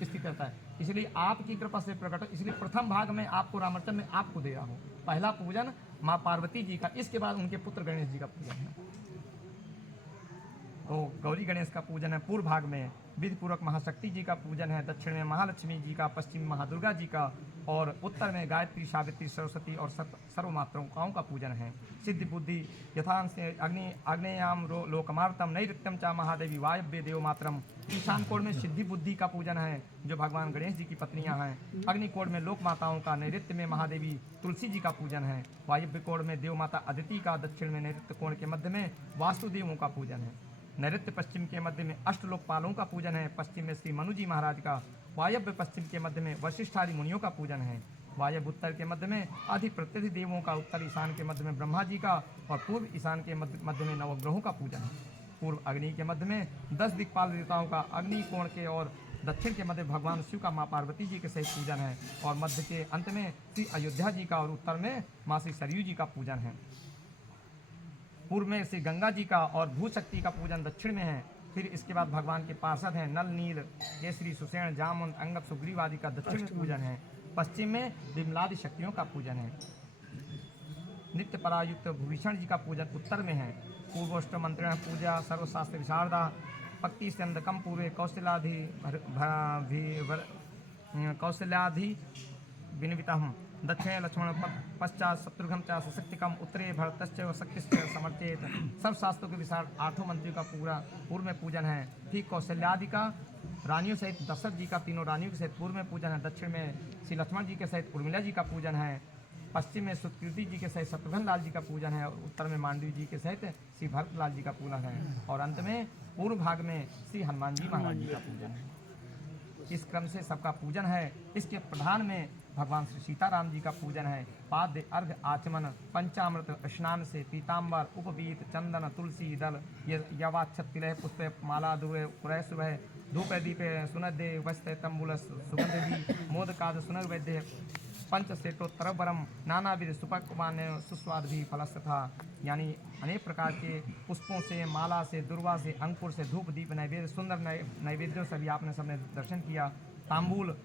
स्थित रहता है। इसलिए आपकी कृपा से प्रकट, इसलिए प्रथम भाग में आपको रामार्चन में आपको दे रहा हूँ। पहला पूजन माँ पार्वती जी का, इसके बाद उनके पुत्र गणेश जी का पूजन है। तो गौरी गणेश का पूजन है पूर्व भाग में, विधि पूर्वक महाशक्ति जी का पूजन है दक्षिण में महालक्ष्मी जी का, पश्चिम में महादुर्गा जी का और उत्तर में गायत्री सावित्री सरस्वती और सर्वमात्राओं का पूजन है। सिद्धि बुद्धि यथांश अग्नेयाम लोकमार्तम नैऋत्यम चा महादेवी वायव्य देव मातरम। ईशान कोण में सिद्धि बुद्धि का पूजन है जो भगवान गणेश जी की पत्नियां हैं। अग्नि कोण में लोक माताओं का, नैऋत्य में महादेवी तुलसी जी का पूजन है। वायव्य कोण में देव माता अदिति का, दक्षिण में नैऋत्य कोण के मध्य में वास्तुदेवों का पूजन है। नैऋत्य पश्चिम के मध्य में अष्टलोकपालों का पूजन है। पश्चिम में श्री मनु जी महाराज का, वायव्य पश्चिम के मध्य में वशिष्ठादि मुनियों का पूजन है। वायव्य उत्तर के मध्य में अधिक प्रत्यधि देवों का, उत्तर ईशान के मध्य में ब्रह्मा जी का और पूर्व ईशान के मध्य में नवग्रहों का पूजन है। पूर्व अग्नि के मध्य में 10 दिक्पाल देवताओं का, अग्नि कोण के और दक्षिण के मध्य भगवान शिव का माँ पार्वती जी के सहित पूजन है और मध्य के अंत में श्री अयोध्या जी का और उत्तर में माँ श्री सरयू जी का पूजन है। पूर्व में श्री गंगा जी का और भूशक्ति का पूजन दक्षिण में है। फिर इसके बाद भगवान के पार्षद हैं नल, नील, केसरी, सुषेण, जामुन, अंगद, सुग्रीव आदि का दक्षिण में पूजन है। पश्चिम में विमलादि शक्तियों का पूजन है। नित्य परायुक्त भूभीषण जी का पूजन उत्तर में है। पूर्वोष्ट मंत्रण पूजा सर्वशास्त्र विशारदा भक्ति स्यंदकम पूर्वे कौशल्याधि विनिवितम दक्षिणे लक्ष्मण पश्चात शत्रुघ्न चा सशक्तिकम उत्तरे भरतश्च शक्तिश्च समर्चेत। सब शास्त्रों के विशाल 8 मंत्रियों का पूर्व में पूजन है। ठीक कौशल्यादि का रानियों सहित दशरथ जी का, तीनों रानियों के सहित पूर्व में पूजन है। दक्षिण में श्री लक्ष्मण जी के सहित उर्मिला जी का पूजन है। पश्चिम में सुकृति जी के सहित शत्रुघ्न लाल जी का पूजन है और उत्तर में मांडवी जी के सहित श्री भरत लाल जी का पूजन है और अंत में पूर्व भाग में श्री हनुमान जी महाराज जी का पूजन है। इस क्रम से सबका पूजन है। इसके प्रधान में भगवान श्री सीताराम जी का पूजन है। पाद्य अर्घ आचमन पंचामृत स्नान से पीताम्बर उपवीत चंदन तुलसी दल यवाक्षत तिलय पुष्प माला दुर्वे पुरय सुबह धूप दीपे सुनदे वस्त्र तंबुल सुगंधि मोदकाद सुनर्वैद्य पंच सेटोत्तरबरम नानाविध सुपक्वान्य सुस्वाद भी फलस्थ था। यानी अनेक प्रकार के पुष्पों से, माला से, दुर्वा से, अंकुर से, धूप दीप नैवेद्य, सुंदर नैवेद्यों से भी आपने सबने दर्शन किया। तांबूल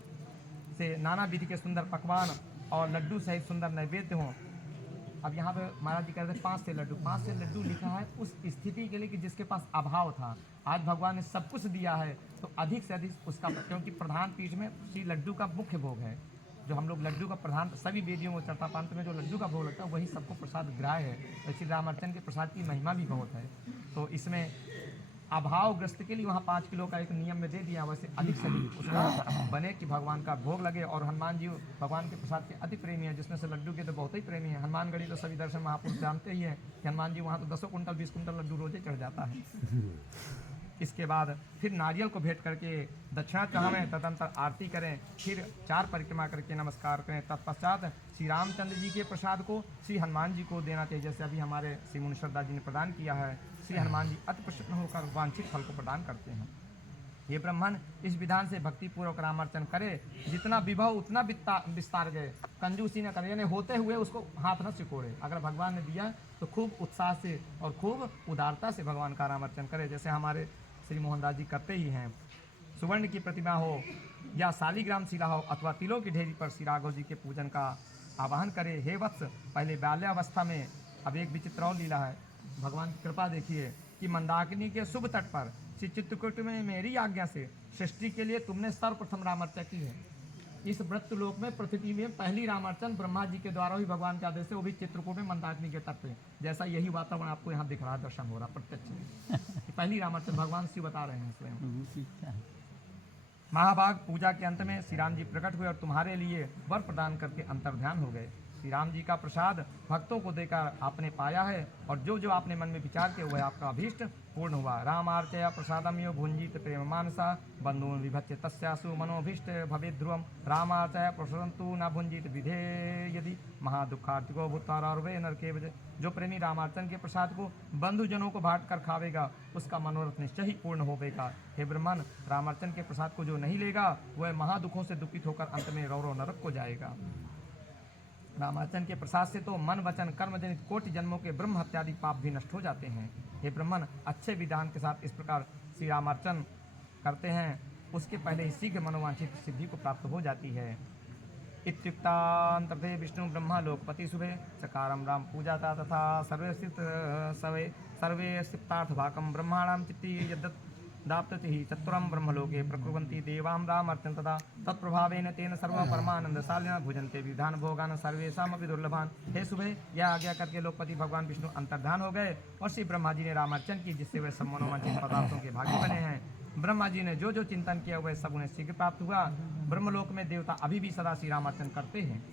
से नाना विधि के सुंदर पकवान और लड्डू सहित सुंदर नैवेद्य हों। अब यहाँ पे महाराज जी कहते हैं 5 से लड्डू लिखा है उस स्थिति के लिए कि जिसके पास अभाव था। आज भगवान ने सब कुछ दिया है तो अधिक से अधिक उसका, क्योंकि प्रधान पीठ में श्री लड्डू का मुख्य भोग है। जो हम लोग लड्डू का प्रधान सभी वेदियों में चढ़ता पांत में जो लड्डू का भोग लगता है वही सबको प्रसाद ग्राह्य है। तो श्री रामार्चन के प्रसाद की महिमा भी बहुत है। तो इसमें अभावग्रस्त के लिए वहाँ 5 किलो का एक नियम में दे दिया, वैसे अधिक से अधिक उसका बने कि भगवान का भोग लगे। और हनुमान जी भगवान के प्रसाद के अति प्रेमी है, जिसमें से लड्डू के तो बहुत ही प्रेमी है। हनुमानगढ़ी तो सभी दर्शन महापुरुष जानते ही है कि हनुमान जी वहाँ तो 10 कुंटल 20 कुंटल लड्डू रोजे चढ़ जाता है। इसके बाद फिर नारियल को भेंट करके दक्षिणा चढ़ावें, तदंतर आरती करें, फिर 4 परिक्रमा करके नमस्कार करें। तत्पश्चात श्री रामचंद्र जी के प्रसाद को श्री हनुमान जी को देना चाहिए, जैसे अभी हमारे श्री मुनिश्रद्धा जी ने प्रदान किया है। श्री हनुमान जी अति प्रसन्न होकर वांछित फल को प्रदान करते हैं। ये ब्राह्मण इस विधान से भक्ति पूर्वक रामार्चन करे, जितना विभव उतना विस्तार गए, कंजूसी न करे, यानी होते हुए उसको हाथ न सिकोड़े। अगर भगवान ने दिया तो खूब उत्साह से और खूब उदारता से भगवान का रामार्चन करे, जैसे हमारे श्री मोहनदास जी करते ही हैं। सुवर्ण की प्रतिमा हो या शालिग्राम शिला हो अथवा तिलों की ढेरी पर श्री राघव जी के पूजन का आवाहन करे। हे वत्स, पहले बाल्यावस्था में, अब एक विचित्र और लीला है, भगवान की कृपा देखिए कि मंदाकिनी के शुभ तट पर श्री चित्रकूट में मेरी आज्ञा से सृष्टि के लिए तुमने सर्वप्रथम रामार्चना की है। इस मृत्युलोक में पृथ्वी में पहली रामार्चन ब्रह्मा जी के द्वारा ही भगवान के आदेश से, वो भी चित्रकूट में मंदाकिनी के तट पे। जैसा यही वातावरण आपको यहाँ दिख रहा है, दर्शन हो रहा प्रत्यक्ष। पहली रामार्चन भगवान शिव बता रहे हैं स्वयं। महाभाग पूजा के अंत में श्री राम जी प्रकट हुए और तुम्हारे लिए वर प्रदान करके अंतर्ध्यान हो गए। श्री राम जी का प्रसाद भक्तों को देकर आपने पाया है, और जो जो आपने मन में विचार किया वह आपका अभीष्ट पूर्ण हुआ। रामार्चया प्रसादम यो भुंजित प्रेम मानसा बंधुन विभच्य तस्यासु मनोभीष्ट भवे ध्रुवम। रामार्चया प्रसादंतु न भुंजित विधे यदि महादुखार्थिको भूतारार्वे नरके भजे। जो प्रेमी रामार्चन के प्रसाद को बंधुजनों को बांट कर खावेगा उसका मनोरथ निश्चय ही पूर्ण होगा। हे ब्रह्मन, रामार्चन के प्रसाद को जो नहीं लेगा वह महादुखों से दुखित होकर अंत में रौरव नरक को जाएगा। रामार्चन के प्रसाद से तो मन वचन कर्म जनित कोटि जन्मों के ब्रह्म हत्यादि पाप भी नष्ट हो जाते हैं। हे ब्रह्मन, अच्छे विधान के साथ इस प्रकार श्री रामार्चन करते हैं, उसके पहले ही शीघ्र मनोवांछित सिद्धि को प्राप्त हो जाती है। इत्युक्तांतर्थे विष्णु ब्रह्मा लोकपति शुभे सकारम राम पूजाता तथा सर्वे सिप्तार्थ भाकम ब्रह्माणाम चित्ति यद्दत् दाप्तति ही चतुरम ब्रह्मलोके प्रकुर्वन्ति देवां रामर्चन तथा तत्प्रभावेन तेन सर्व परमानंदशालिना भुजन्ते विधान भोगान सर्वेषामपि दुर्लभान। हे सुबह, यह आज्ञा करके लोकपति भगवान विष्णु अंतर्धान हो गए और श्री ब्रह्मा जी ने रामार्चन की, जिससे वे सब मनोवांछित पदार्थों के भागी बने हैं। ब्रह्मा जी ने जो जो चिंतन किया वह सब उन्हें शीघ्र प्राप्त हुआ। ब्रह्मलोक में देवता अभी भी सदा श्री रामार्चन करते हैं,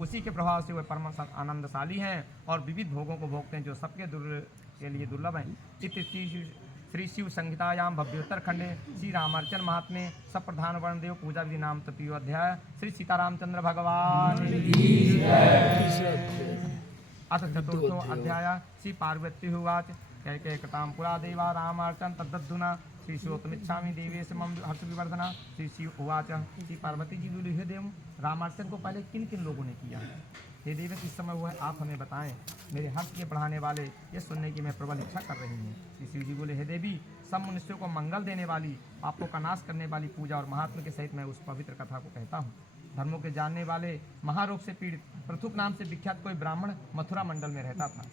उसी के प्रभाव से वह परम आनंदशाली हैं और विविध भोगों को भोगते हैं जो सबके के लिए दुर्लभ हैं। श्री शिव संहितायाम भव्योत्तरखंडे श्री रामार्चन महात्म्य सप्रधान वर्णदेव पूजा विधि नाम तृतीयो अध्याय। श्री सीतारामचंद्र भगवान अथ चतुर्थो अध्याय। श्री पार्वती उवाच कैकेयकृतां पुरा देवा रामार्चन तद्दधुना श्री शिवोत्तमिच्छामि देवेश मम हर्ष विवर्धना। श्री शिव उवाच, श्री पार्वती जी बोली, हे देव, रामार्चन को पहले किन किन लोगों ने किया है? हे देव, इस समय हुआ है, आप हमें बताएं। मेरे हर्ष के बढ़ाने वाले ये सुनने की मैं प्रबल इच्छा कर रही हूँ। श्री शिव जी बोले, हे देवी, सब मनुष्यों को मंगल देने वाली, पापों का नाश करने वाली पूजा और महात्मा के सहित मैं उस पवित्र कथा को कहता हूँ। धर्मों के जानने वाले महारोग से पीड़ित पृथुक नाम से विख्यात कोई ब्राह्मण मथुरा मंडल में रहता था।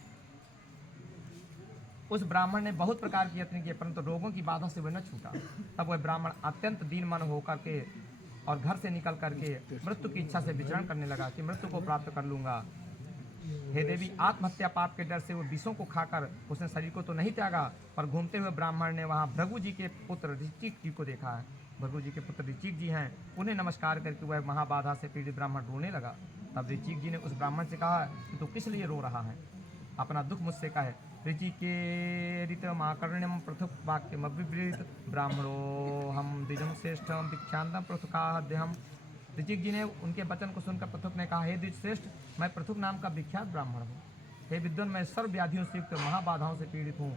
उस ब्राह्मण ने बहुत प्रकार के यत्न किए, परंतु रोगों की बाधा से वह न छूटा। तब वह ब्राह्मण अत्यंत दीन मन होकर के और घर से निकल करके मृत्यु की इच्छा से विचरण करने लगा कि मृत्यु को प्राप्त कर लूंगा। हे देवी, आत्महत्या पाप के डर से वो विषों को खाकर उसने शरीर को तो नहीं त्यागा, पर घूमते हुए ब्राह्मण ने वहाँ भृगु जी के पुत्र ऋचिक जी को देखा है। भृगु जी के पुत्र ऋचिक जी हैं, उन्हें नमस्कार करके वह महाबाधा से पीड़ित ब्राह्मण रोने लगा। तब ऋचिक जी ने उस ब्राह्मण से कहा कि तू किस लिए रो रहा है, अपना दुख मुझसे कहे। ऋचिकेरित माकर्ण्यम पृथुक वाक्यम अभिवृत ब्राह्मणो हम द्विजम श्रेष्ठम दीक्षांतम पृथुकाद्यहम। ऋचिक जी ने उनके वचन को सुनकर पृथुक ने कहा, हे द्विज श्रेष्ठ, मैं पृथुक नाम का विख्यात ब्राह्मण हूँ। हे विद्वान, मैं सर्व व्याधियों से युक्त महाबाधाओं से पीड़ित हूँ,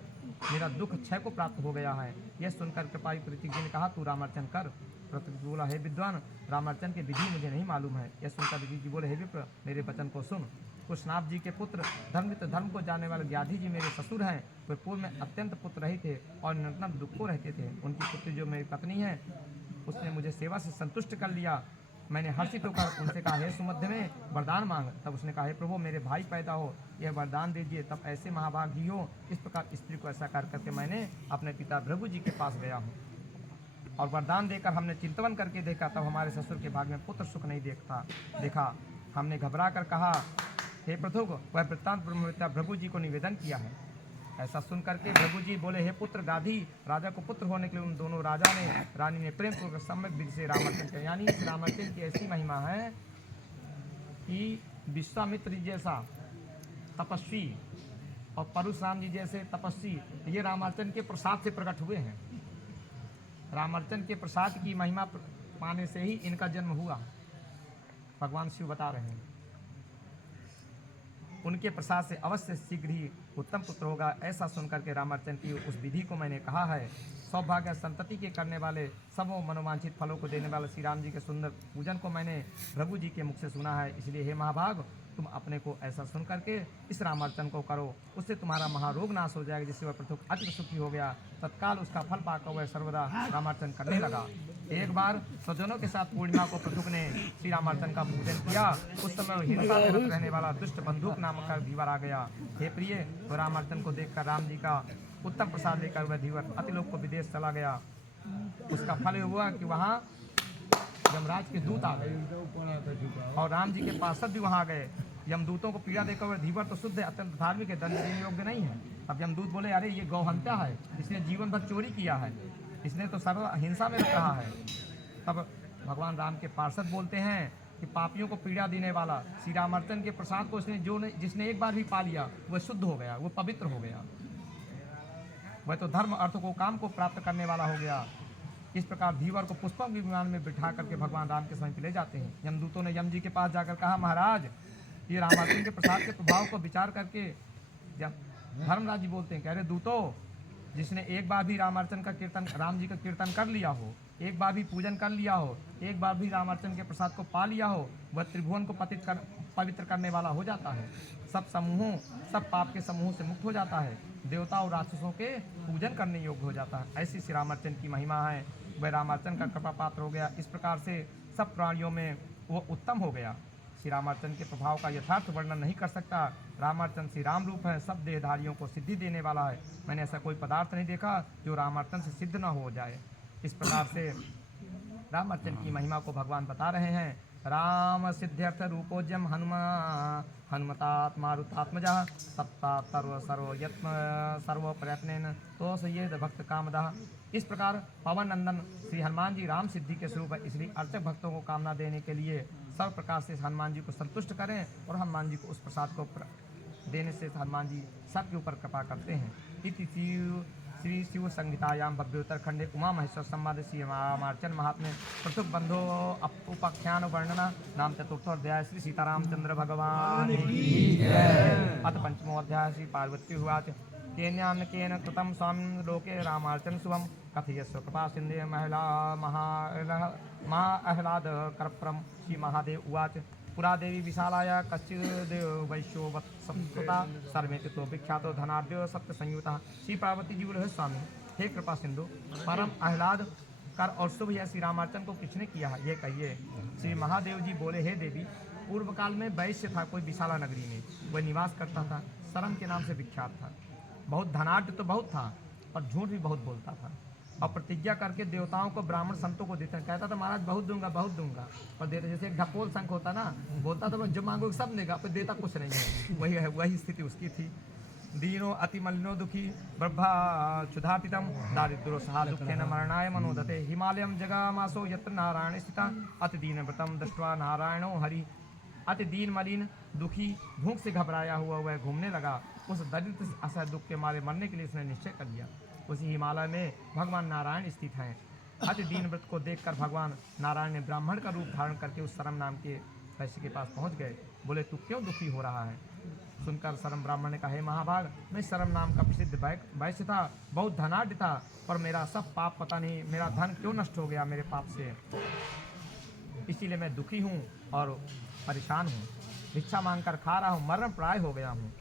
मेरा दुख क्षय को प्राप्त हो गया है। यह सुनकर कृपायुक्त ऋचिक जी ने कहा, तू रामार्चन कर। पृथुक बोला, हे विद्वान, रामार्चन की विधि मुझे नहीं मालूम है। यह सुनकर ऋचिक जी बोले, हे विप्र, मेरे वचन को सुन। कुशनाभ जी के पुत्र धर्म को जानने वाले व्याधि जी मेरे ससुर हैं। वे पूर्व में अत्यंत पुत्र रही थे और निरंतर दुखों रहते थे। उनकी पुत्री जो मेरी पत्नी है, उसने मुझे सेवा से संतुष्ट कर लिया। मैंने हर्षित होकर उनसे कहा, हे सुमध्य में वरदान मांग। तब उसने कहा, हे प्रभु, मेरे भाई पैदा हो, यह वरदान दीजिए। तब ऐसे महाभागी हो। इस प्रकार स्त्री को ऐसा कर करके मैंने अपने पिता भृगु जी के पास गया हूँ और वरदान देकर हमने चिंतन करके देखा, तब हमारे ससुर के भाग में पुत्र सुख नहीं देखा। हमने घबरा कर कहा, हे पृथुक, वह वृत्तांत ब्रह्मवेत्ता भृगु जी को निवेदन किया है। ऐसा सुन करके भृगु जी बोले, हे पुत्र गाधी, राजा को पुत्र होने के लिए उन दोनों राजा ने रानी ने प्रेम पूर्वक सम्यक विधि से रामार्चन किया। यानी इस रामार्चन की ऐसी महिमा है कि विश्वामित्र जी जैसा तपस्वी और परशुराम जी जैसे तपस्वी ये रामार्चन के प्रसाद से प्रकट हुए हैं। रामार्चन के प्रसाद की महिमा पाने से ही इनका जन्म हुआ, भगवान शिव बता रहे हैं। उनके प्रसाद से अवश्य शीघ्र ही उत्तम पुत्र होगा। ऐसा सुनकर के रामार्चन की उस विधि को मैंने कहा है। सौभाग्य संतति के करने वाले, सबों मनोवांछित फलों को देने वाले श्री राम जी के सुंदर पूजन को मैंने भृगु जी के मुख से सुना है। इसलिए हे महाभाग, तुम अपने को ऐसा सुन करके इस रामार्चन को करो, उससे तुम्हारा महारोग नाश हो जाएगा। जिससे वह पृथुक अति सुखी हो गया। तत्काल उसका फल पाकर वह सर्वदा रामार्चन करने लगा। एक बार स्वजनों के साथ पूर्णिमा को पृथुक ने श्री रामार्चन का पूजन किया। उस समय हिंसा में रहने वाला दुष्ट बंदूक नामक का धीवर आ गया। हे प्रिय, तो रामार्चन को देखकर राम जी का उत्तम प्रसाद लेकर वह धीवर अतिलोक को विदेश चला गया। उसका फल हुआ कि वहाँ यमराज के दूत आ गए और राम जी के पार्षद भी वहाँ आ गए। यमदूतों को पीड़ा देकर वह धीवर तो शुद्ध है, अत्यंत धार्मिक है, दंड देने योग्य नहीं है। अब यमदूत बोले अरे ये गौहत्या है, इसने जीवन भर चोरी किया है, इसने तो सर्व हिंसा में रहा है। तब भगवान राम के पार्षद बोलते हैं कि पापियों को पीड़ा देने वाला श्री रामचंद्र के प्रसाद को जिसने एक बार भी पा लिया वह शुद्ध हो गया, वह पवित्र हो गया, वह तो धर्म अर्थ को काम को प्राप्त करने वाला हो गया। इस प्रकार धीवर को पुष्पक विमान में बिठा करके भगवान राम के समीप ले जाते हैं। यमदूतों ने यम जी के पास जाकर कहा महाराज ये रामचंद्र के प्रसाद के प्रभाव को विचार करके धर्मराज जी बोलते हैं, कह रहे दूतों जिसने एक बार भी रामचंद्र का कीर्तन राम जी का कीर्तन कर लिया हो, एक बार भी पूजन कर लिया हो, एक बार भी रामचंद्र के प्रसाद को पा लिया हो, वह त्रिभुवन को पवित्र करने वाला हो जाता है, सब पाप के समूह से मुक्त हो जाता है, देवता और राक्षसों के पूजन करने योग्य हो जाता है। ऐसी श्री रामचंद्र की महिमा है, वह रामचंद्र का कृपा पात्र हो गया। इस प्रकार से सब प्राणियों में वो उत्तम हो गया। श्री रामचंद्र के प्रभाव का यथार्थ वर्णन नहीं कर सकता। रामचंद्र श्री राम रूप है, सब देहधारियों को सिद्धि देने वाला है। मैंने ऐसा कोई पदार्थ नहीं देखा जो रामचंद्र से सिद्ध न हो जाए। इस प्रकार से रामचंद्र की महिमा को भगवान बता रहे हैं। राम सिद्ध्यर्थ रूपोजम हनुमतात्मारुतात्मजा सत्ता सर्व प्रयत्न तो सय्यद भक्त कामदा। इस प्रकार पवन नंदन श्री हनुमान जी राम सिद्धि के स्वरूप है, इसलिए अर्चक भक्तों को कामना देने के लिए सर्व प्रकार से हनुमान जी को संतुष्ट करें और हनुमान जी को उस प्रसाद को देने से हनुमान जी सबके ऊपर कृपा करते हैं। इति श्री शिव संहितायाम भव्योत्तरखंडे उमा महेश्वर संवाद श्री रामार्चन महात्म्य पृथुक बंधो उपाख्यान वर्णना नाम चतुर्थोध्याय श्री सीतारामचंद्र भगवान अथ पंचमोध्याय श्री पार्वती उवाच केन्यान्न केन कृतं स्वामिन् लोके रामार्चन शुभम कथयस्व कृपा सिन्धे महिला महाआह्लाद करप्रम श्री महादेव उवाच पुरा देवी विशालाया कश्चिदेव वैश्यो वत्संस्कृता सर्वे तो विख्यातो धनाढ्यो सत्य संयुता। श्री पार्वती जी बोले स्वामी हे कृपा सिंधु परम आह्लाद कर और शुभ यह श्री रामार्चन को किसने किया है ये कहिए। श्री महादेव जी बोले हे देवी पूर्व काल में वैश्य था कोई विशाला नगरी में, वह निवास करता था, शरम के नाम से विख्यात था, बहुत धनाढ्य तो बहुत था और झूठ भी बहुत बोलता था और प्रतिज्ञा करके देवताओं को ब्राह्मण संतों को देता कहता था महाराज बहुत दूंगा और देता जैसे एक ढपोल संख होता ना, बोलता था जो मांगो सब देगा पर देता कुछ नहीं है। वही स्थिति उसकी थी। दीनो अति मलिनो दुखी ब्रह्मा क्षुधातितम दारिद्रो सहा दुखेन मरणाय मनोदते हिमालयम जगामासो यत्र नारायण स्थिता अति दीन व्रतम दृष्ट्वा नारायणो हरि। अति दीन मलिन दुखी भूख से घबराया हुआ वह घूमने लगा। उस दरिद्र असह दुख के मारे मरने के लिए उसने निश्चय कर लिया। उसी हिमालय में भगवान नारायण स्थित हैं। अति दीन व्रत को देखकर भगवान नारायण ने ब्राह्मण का रूप धारण करके उस सरम नाम के वैश्य के पास पहुंच गए। बोले तू क्यों दुखी हो रहा है? सुनकर सरम ब्राह्मण ने कहा हे महाभाग मैं सरम नाम का प्रसिद्ध वैश्य था, बहुत धनाढ्य था, पर मेरा सब पाप पता नहीं मेरा धन क्यों नष्ट हो गया मेरे पाप से, इसीलिए मैं दुखी हूँ और परेशान हूँ, भिक्षा मांगकर खा रहा हूँ, मरण प्राय हो गया हूँ।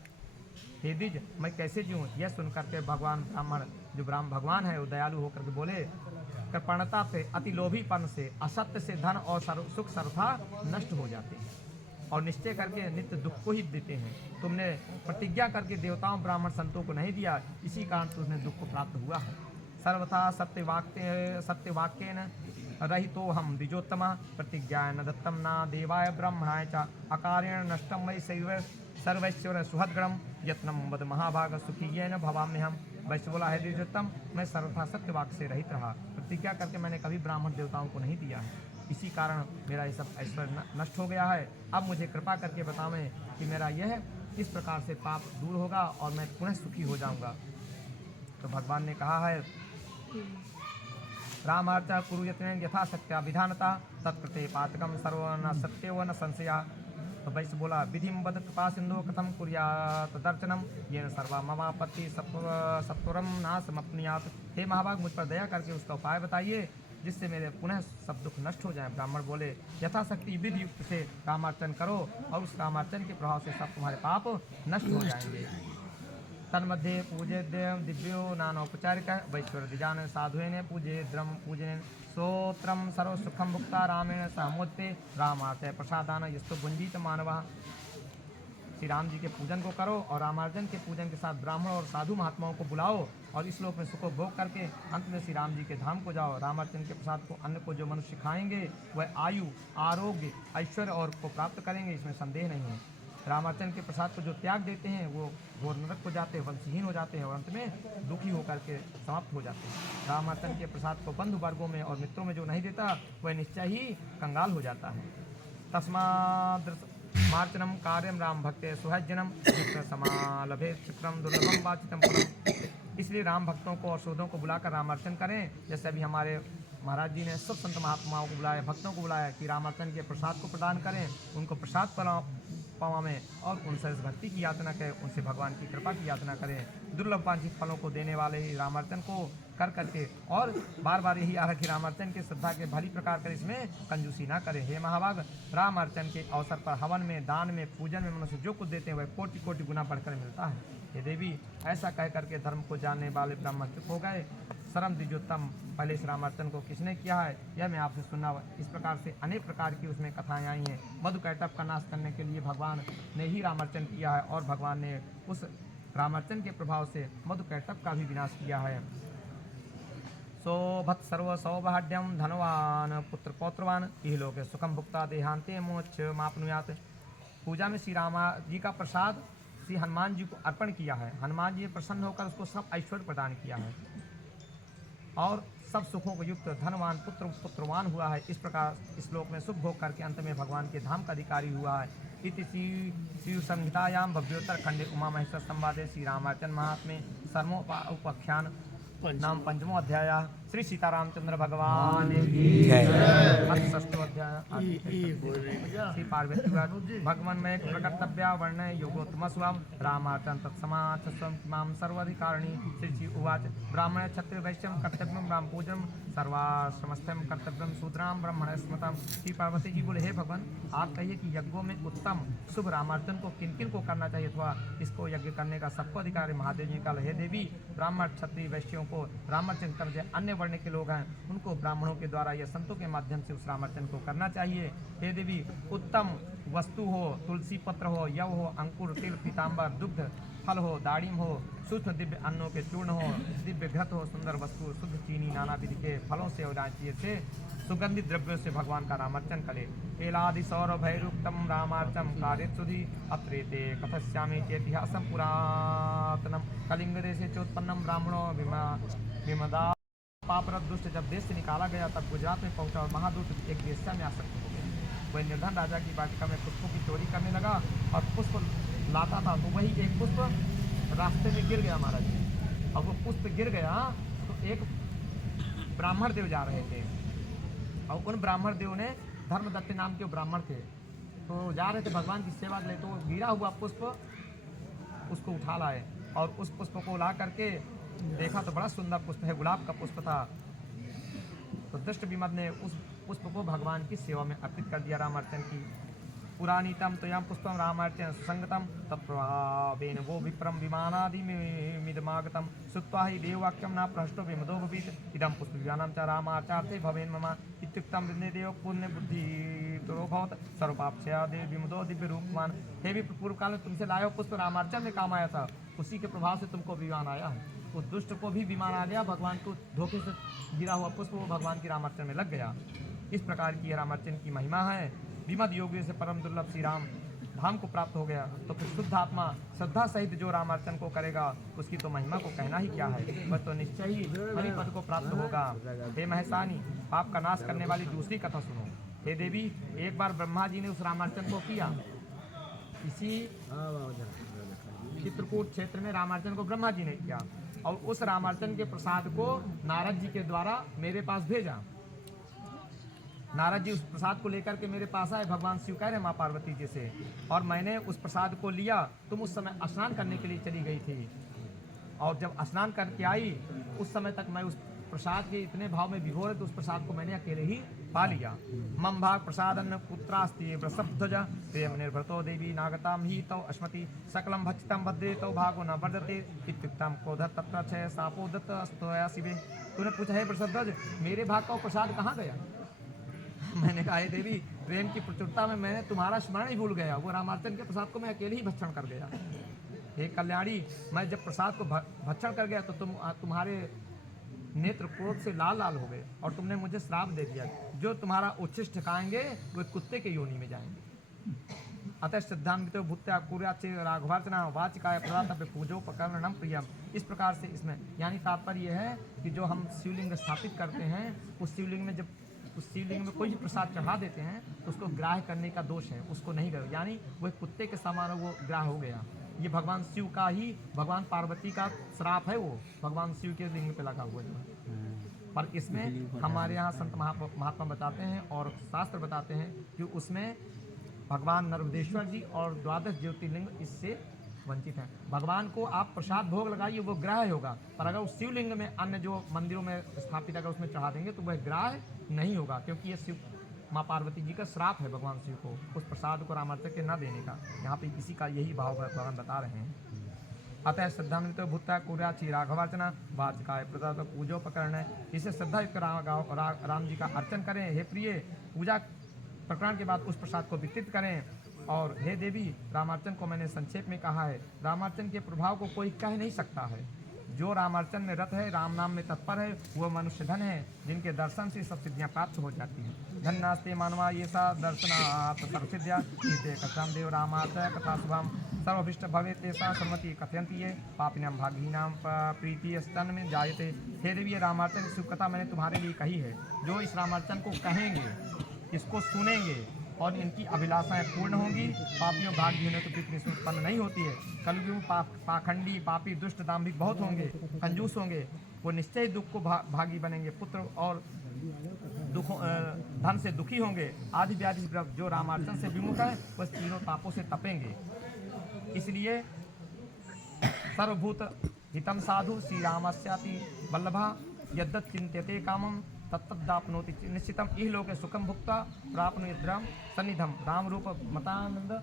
हे द्विज मैं कैसे जीऊँ? यह सुनकर के भगवान ब्राह्मण जो भगवान है वो दयालु होकर के बोले कृपणता से अति लोभीपन से असत्य से धन और सुख सर्वथा नष्ट हो जाते हैं और निश्चय करके नित्य दुख को ही देते हैं। तुमने प्रतिज्ञा करके देवताओं ब्राह्मण संतों को नहीं दिया, इसी कारण तुमने दुख को प्राप्त हुआ है। सर्वथा सत्यवाक्येन रहितो हम द्विजोत्तमा प्रतिज्ञाय न दत्तम ना देवाय ब्रह्मणाय च अकारेण नष्टम वै सर्वैश्वर सुहद्गणम यत्नम वद महाभाग सुखीयेन भवाम्यहम। वैश्य बोला है द्विजोत्तम मैं सर्वथा सत्यवाक से रहित रहा, प्रतिज्ञा करके मैंने कभी ब्राह्मण देवताओं को नहीं दिया है, इसी कारण मेरा ये सब ऐश्वर्य नष्ट हो गया है। अब मुझे कृपा करके बतावें कि मेरा यह किस प्रकार से पाप दूर होगा और मैं पुनः सुखी हो जाऊंगा। तो भगवान ने कहा है रामार्चा कुरु यत्नेन यथा सत्या विधानता तत्कृते पातकम सर्व न सत्यो न संशया। तो वैश्य बोला विधिम वद कृपा सिंधु कथम कुर्यात दर्शनम येन सर्वा ममापत्ति सत्वरम नाशमप्नुयात। हे महाभाग मुझ पर दया करके उसका उपाय बताइए जिससे मेरे पुनः सब दुख नष्ट हो जाए। ब्राह्मण बोले यथाशक्ति विधि युक्त से रामार्चन करो और उस रामार्चन के प्रभाव से सब तुम्हारे पाप नष्ट हो जाएंगे। तन्मध्ये पूजे दिव्यो नानौपचारिक वैश्वर द्विजान साधुएन पूजे द्रम पूजन सोत्रम सर्व सुखम भुक्ता रामेण सहमोत्ते रामार्थ प्रसादान यस्तु भुंजित मानव। श्री राम जी के पूजन को करो और रामार्जन के पूजन के साथ ब्राह्मण और साधु महात्माओं को बुलाओ और इस लोक में सुख भोग करके अंत में श्री राम जी के धाम को जाओ। रामार्जन के प्रसाद को अन्न को जो मनुष्य खाएंगे वह आयु, आरोग्य, ऐश्वर्य और को प्राप्त करेंगे, इसमें संदेह नहीं है। रामार्जन के प्रसाद को जो त्याग देते हैं वो घोर नरक को जाते हैं, वंशहीन हो जाते हैं और अंत में दुखी होकर के समाप्त हो जाते हैं। रामार्जन के प्रसाद को बंधु वर्गों में और मित्रों में जो नहीं देता वह निश्चय ही कंगाल हो जाता है। तस्माद् मार्चनम कार्यम राम भक्ते सुहजनम समालभे शुक्रम दुर्लभम वाचितम फलम। इसलिए राम भक्तों को और शोधों को बुलाकर रामार्चन करें। जैसे अभी हमारे महाराज जी ने सब संत महात्माओं को बुलाया, भक्तों को बुलाया कि रामार्चन के प्रसाद को प्रदान करें, उनको प्रसाद पावें और उनसे भक्ति की याचना करें, उनसे भगवान की कृपा की याचना करें। दुर्लभ वांछित फलों को देने वाले ही रामार्चन को कर करके और बार बार यही आरख की रामार्चन के श्रद्धा के भली प्रकार कर इसमें कंजूसी ना करें। हे महाभाग, रामार्चन के अवसर पर हवन में, दान में, पूजन में मनुष्य जो कुछ देते हैं वह कोटि कोटि गुना बढ़कर मिलता है। हे देवी, ऐसा कह करके धर्म को जानने वाले ब्राह्मण चुप हो गए। शरम द्विजोत्तम, पहले इस रामार्चन को किसने किया है यह मैं आपसे सुनना। इस प्रकार से अनेक प्रकार की उसमें कथाएं आई हैं। मधुकैटभ का नाश करने के लिए भगवान ने ही रामार्चन किया है और भगवान ने उस रामार्चन के प्रभाव से मधुकैटभ का भी विनाश किया है। सौभत् सर्व सौभाग्यम धनवान पुत्र पौत्रवान इह लोके सुखम भुक्ता देहांते मोक्ष मापनुयात। पूजा में श्री रामा जी का प्रसाद श्री हनुमान जी को अर्पण किया है। हनुमान जी प्रसन्न होकर उसको सब ऐश्वर्य प्रदान किया है और सब सुखों को युक्त धनवान पुत्रवान हुआ है। इस प्रकार इस श्लोक में सुख भोग करके अंत में भगवान के धाम का अधिकारी हुआ है। इति शिव संहितायाम भव्योत्तर खंडे उमा महेश्वर संवादे श्री रामार्चन महात्म्ये सर्वोपाख्यान नाम पंचमो अध्याय श्री सीतारामचंद्र भगवान की जय। षष्ठो अध्याय श्री पार्वती भगवान में प्रकर्तव्या वर्ण योगोत्तम स्वम रामार्चन तत्समाच स्वम माम सर्वाधिकारिणी श्री उवाच ब्राह्मण क्षत्रिय वैश्यम कर्तव्यम राम पूजनम सर्वाश्रमस्थम कर्तव्यम शूद्राम ब्राह्मण स्मृतम। श्री पार्वती जी बोले, हे भगवान, आप कहिए कि यज्ञों में उत्तम शुभ रामार्चन को किन किन को करना चाहिए अथवा इसको यज्ञ करने का सबको अधिकारी महादेव जी का। हे देवी, ब्राह्मण क्षत्रिय वैश्यों को रामार्चन कर जो अन्य वर्ण के लोग हैं उनको ब्राह्मणों के द्वारा या संतों के माध्यम से उस रामार्चन को करना चाहिए। हे देवी, उत्तम वस्तु हो, तुलसी पत्र हो, यव हो, अंकुर, तिल, पीताम्बर, दुग्ध, फल हो, दाड़िम हो, सूक्ष्म दिव्य अन्नों के चूर्ण हो, दिव्य घृत हो, सुंदर वस्तु, शुद्ध चीनी, नाना विधि के फलों से और राज्य से सुगंधित द्रव्यों से भगवान का रामार्चन करे। केलादि सौर भैरुक्तम रामार्चम कार्यत सुधि अत्रेते कथस्यामि चेतिहासम पुरातनम। कलिंग देशे चोत्पन्नम ब्राह्मणो विमदा पापरत दुष्ट। जब देश से निकाला गया तब गुजरात में पहुंचा और महादूत एक वेश्या में आसक्त हो गए। वह निर्धन राजा की वाटिका में पुष्पों की चोरी करने लगा और पुष्प लाता था तो वही एक पुष्प रास्ते में गिर गया महाराज जी। अब वो पुष्प गिर गया तो एक ब्राह्मण देव जा रहे थे और उन ब्राह्मण देव ने धर्मदत्त नाम के ब्राह्मण थे तो जा रहे थे भगवान की सेवा के लिए। तो गिरा हुआ पुष्प उसको उठा लाए और उस पुष्प को ला करके देखा तो बड़ा सुंदर पुष्प है, गुलाब का पुष्प था। तो दृष्ट विमद ने उस पुष्प को भगवान की सेवा में अर्पित कर दिया रामार्चन की। पुराणीतम त्वयं पुष्पम रामार्चन सुसंगतम तत्प्रभावेन वो विप्रम विमानादि मिदमागतम श्रुत्वा हि देववाक्यम न प्रहष्टो विमदो भवेत् इदं पुष्पविमानं च रामार्चार्थे भवेन् मम इत्युक्तं देव पुण्य बुद्धि भवत् सर्वपापस्य देव विमदो दिव्य रूपवान। हे भी पूर्व काल में तुमसे लाया पुष्प रामार्चन में काम आया था, उसी के प्रभाव से तुमको विमान आया है। उस दुष्ट को भी विमान आ गया, भगवान को धोखे से गिरा हुआ पुष्प वो भगवान की रामार्चन में लग गया। इस प्रकार की रामार्चन की महिमा है। विमद योगी से परम दुर्लभ श्री राम धाम को प्राप्त हो गया तो फिर शुद्ध आत्मा श्रद्धा सहित जो रामार्चन को करेगा उसकी तो महिमा को कहना ही क्या है, वह तो निश्चय ही हरिपद को प्राप्त होगा। हे महेशानी, पाप का नाश करने वाली दूसरी कथा सुनो। हे देवी, एक बार ब्रह्मा जी ने उस रामार्चन को किया। इसी चित्रकूट क्षेत्र में रामार्चन को ब्रह्मा जी ने किया और उस रामार्चन के प्रसाद को नारद जी के द्वारा मेरे पास भेजा। नारद जी उस प्रसाद को लेकर के मेरे पास आए। भगवान शिव कह रहे माँ पार्वती जी से, और मैंने उस प्रसाद को लिया। तुम उस समय स्नान करने के लिए चली गई थी और जब स्नान करके आई उस समय तक मैं उस प्रसाद के इतने भाव में विभोर तो उस प्रसाद को मैंने अकेले ही पा लिया। मम भाग प्रसादन्न पुत्रास्ति व्रसध्वज प्रेम निर्भरतो देवी नागताम ही तौ अश्मति सकलम भक्षितम भद्रे तौ भागो न वर्धते इत्युक्तम क्रोध तत्र छय सापो दत्त अस्तया शिवे। तूने पूछा, है वृषध्वज, मेरे भाग का प्रसाद कहाँ गया? मैंने कहा, हे देवी, प्रेम की प्रचुरता में मैंने तुम्हारा स्मरण ही भूल गया। वो रामार्चन के प्रसाद को मैं अकेले ही भक्षण कर गया। हे कल्याणी, मैं जब प्रसाद को भक्षण कर गया तो तुम्हारे नेत्र क्रोध से लाल लाल हो गए और तुमने मुझे श्राप दे दिया, जो तुम्हारा उच्छिष्ट खाएंगे वो कुत्ते के योनि में जाएंगे। अतः श्रद्धान्वित भूत्या कुर्याचे राघवार्चना वाचिकाय प्रदातव्य पूजोपकरणम प्रियम। इस प्रकार से इसमें यानी तात्पर्य यह है कि जो हम शिवलिंग स्थापित करते हैं उस शिवलिंग में जब उस शिवलिंग में कोई भी प्रसाद चढ़ा देते हैं तो उसको ग्राह्य करने का दोष है, उसको नहीं करो, यानी वो कुत्ते के समान वो ग्राह्य हो गया। ये भगवान शिव का ही, भगवान पार्वती का श्राप है, वो भगवान शिव के लिंग पे लगा हुआ जो है। पर इसमें हमारे यहाँ संत महात्मा बताते हैं और शास्त्र बताते हैं कि उसमें भगवान नर्मदेश्वर जी और 12 ज्योतिर्लिंग इससे वंचित हैं। भगवान को आप प्रसाद भोग लगाइए वो ग्राह्य होगा, पर अगर उस शिवलिंग में अन्य जो मंदिरों में स्थापित अगर उसमें चढ़ा देंगे तो वह ग्राह्य नहीं होगा, क्योंकि ये शिव माँ पार्वती जी का श्राप है भगवान शिव को उस प्रसाद को रामार्चन के न देने का। यहाँ पे इसी का यही भाव भगवान बता रहे हैं। अतः श्रद्धान्वित भूता कुर्याची राघवार्चना वाचिकाय प्रदात पूजोपकरण है। इसे श्रद्धा युक्त राम जी का अर्चन करें। हे प्रिय, पूजा प्रकरण के बाद उस प्रसाद को वितरित करें। और हे देवी, रामार्चन को मैंने संक्षेप में कहा है। रामार्चन के प्रभाव को कोई कह नहीं सकता है। जो रामार्चन में रत है, राम नाम में तत्पर है, वह मनुष्य धन है, जिनके दर्शन से सब सिद्धियाँ प्राप्त हो जाती हैं। धन्यास्ते मानवा ये सा दर्शनात् सर्वसिद्ध्या कथम देव रामार्च कथा शुभम सर्वभिष्ट भवे तेसा सर्वमति कथयंती ये पापिनाम भागीनाम प्रीति स्तन में जायते। हे देवी, रामार्चन की शुभ कथा मैंने तुम्हारे लिए कही है। जो इस रामार्चन को कहेंगे, इसको सुनेंगे और इनकी अभिलाषाएं पूर्ण होंगी। पापियों भाग्य तो कितनी उत्पन्न नहीं होती है। कलयुग में पाखंडी, पापी, दुष्ट, दाम्भिक बहुत होंगे, कंजूस होंगे, वो निश्चय दुख को भागी बनेंगे। पुत्र और दुख धन से दुखी होंगे। आदि व्याधि जो रामार्चन से विमुख है वह तीनों तापों से तपेंगे। इसलिए सर्वभूत हितम साधु श्री रामस्याति वल्लभा यद्दत् चिंत्यते कामम तत्तदाप्नोति निश्चितम इह लोके सुखम भुक्ता प्राप्नुयद्राम सन्निधम राम रूप मतानंद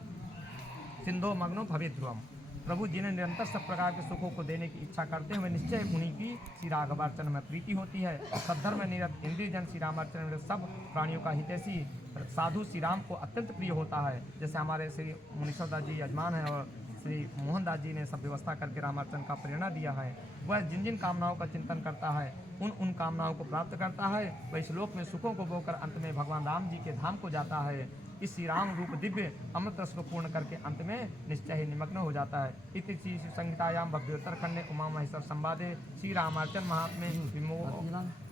सिंधो मग्नो भवे ध्रुवम। प्रभु जिन्हें निरंतर सब प्रकार के सुखों को देने की इच्छा करते हैं वे निश्चय उन्हीं की श्री राघवार्चन में प्रीति होती है। सद्धर्म निरत इंद्रियजन श्री रामार्चन में सब प्राणियों का हितैषी साधु श्री राम को अत्यंत प्रिय होता है। जैसे हमारे श्री मुनीश्वर दास जी यजमान हैं और श्री मोहनदास जी ने सब व्यवस्था करके रामार्चन का प्रेरणा दिया है। वह जिन जिन कामनाओं का चिंतन करता है उन कामनाओं को प्राप्त करता है। वह इस लोक में सुखों को बोकर अंत में भगवान राम जी के धाम को जाता है। इस श्री राम रूप दिव्य अमृत रस को पूर्ण करके अंत में निश्चय ही निमग्न हो जाता है। इति श्री संहितायाम भव्योत्तरखंडे उमा महेश्वर संवादे श्री रामार्चन महात्म्य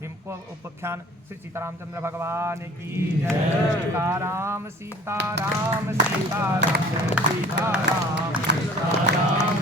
विमको उपाख्यान श्री सीतारामचंद्र भगवान की जय। सीताराम सीताराम सीताराम सीताराम सीताराम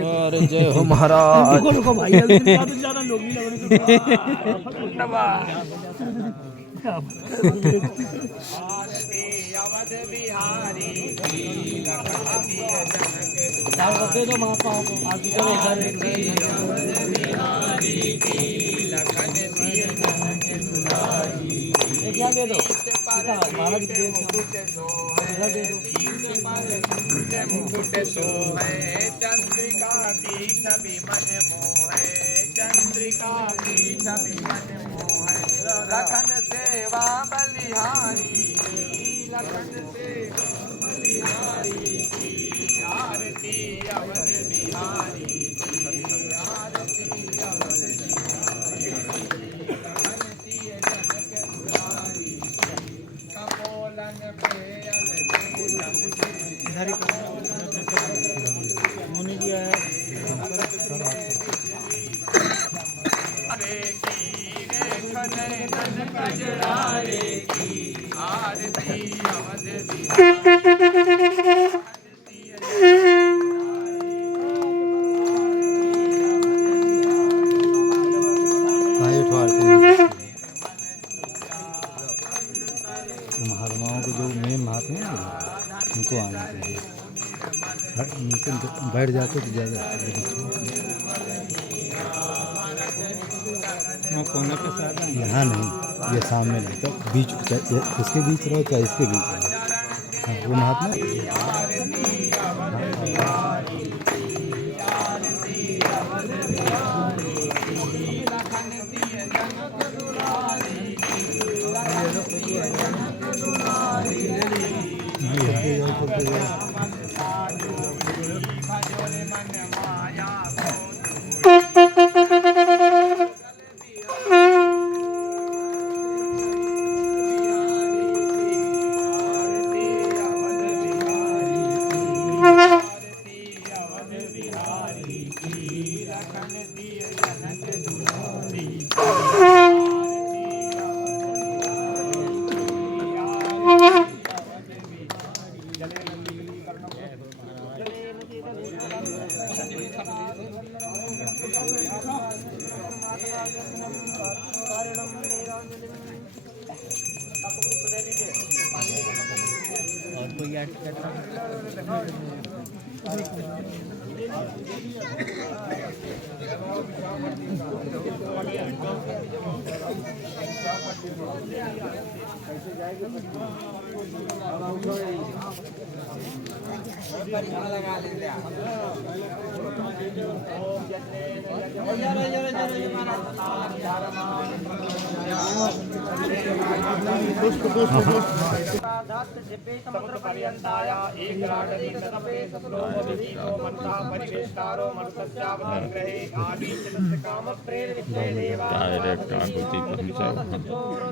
अरे जय हो महाराज। ज्यादा लोग नहीं लग अवध बिहारी दे दो महात्माओं को आरती करो। क्या दे दो महाराज दे मुकुट सोहे चंद्रिका की छवि मन मोहे चंद्रिका की छवि मन मोहे लखन सेवा बलिहारी लखन सेवा बलिहारी की आरती अवध बिहारी की आरती अवध बिहारी लखन सिय जनक दुलारी कपोलन पे मुनि जी आया आरती अवध महात्माओं को जो मेन महात्मा हैं ना, उनको आना चाहिए। उनसे बैठ जाते तो ज़्यादा यहाँ नहीं, ये सामने नहीं तो बीच, चाहे इसके बीच रहो चाहे इसके बीच रहो। हाँ, वो महात्मा पर्यंताया एक रागनी नतपे सप्लोमविदीनो मनसा परिवेष्टारो मनसस्यावतंग्रहे आदि चित्त काम प्रेर विद्ये देवा डायरेक्ट आकृति पहुंचा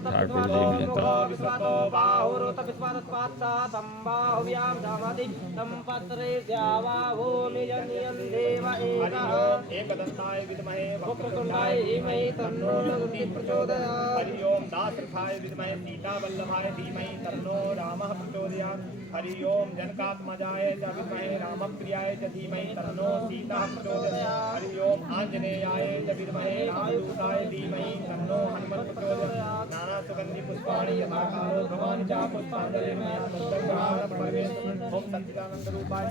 ठाकुर जी में तो विश्वतो बाहुरोत विश्वात्पात्सा संबाहुव्याम धामति संपत्रे द्यावाहो निजनियं देव एकः एकदन्ताय विद्महे वक्रतुण्डाय धीमहि तन्नो तन्ति प्रचोदयात् हरि ओम दासरथाय विद्महे सीतावल्लभाय धीमहि तन्नो रामः प्रचोदयात् हरि ओम जनकात्मजाय च विद्महे रामप्रियाय च धीमहि तन्नो सीता प्रचोदयात् हरि ओम आंजनेयाय च विद्महे रामदूताय धीमहि तन्नो हनुमत् प्रचोदयात् नाना सुगंधि पुष्पाणि यथाकालो भगवान् च पुष्पाञ्जलिं मया दत्तं परमेश ओम सच्चिदानंद रूपाय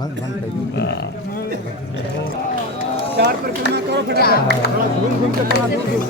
बंद करिए। चार परिक्रमा करो फटाफट, थोड़ा घूम घूम के थोड़ा दूर दूर।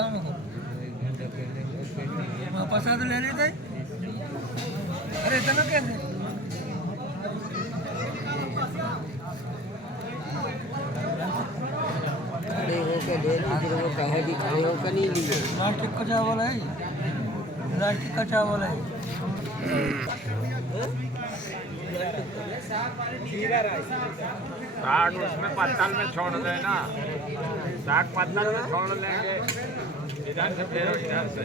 काम हो प्रसाद ले लेते अरे इतना कैसे खड़े होके दे दी फिर वो कहे भी खड़े होकर नहीं लिए। प्लास्टिक का चावल है प्लास्टिक का चावल है साग उसमें पत्तल में छोड़ देना, साग पत्तल में छोड़ लेंगे, इधर से फिर इधर से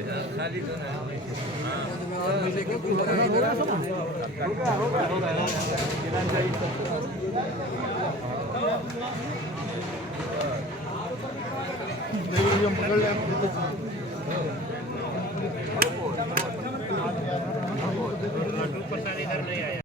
प्रसाद इधर नहीं आया।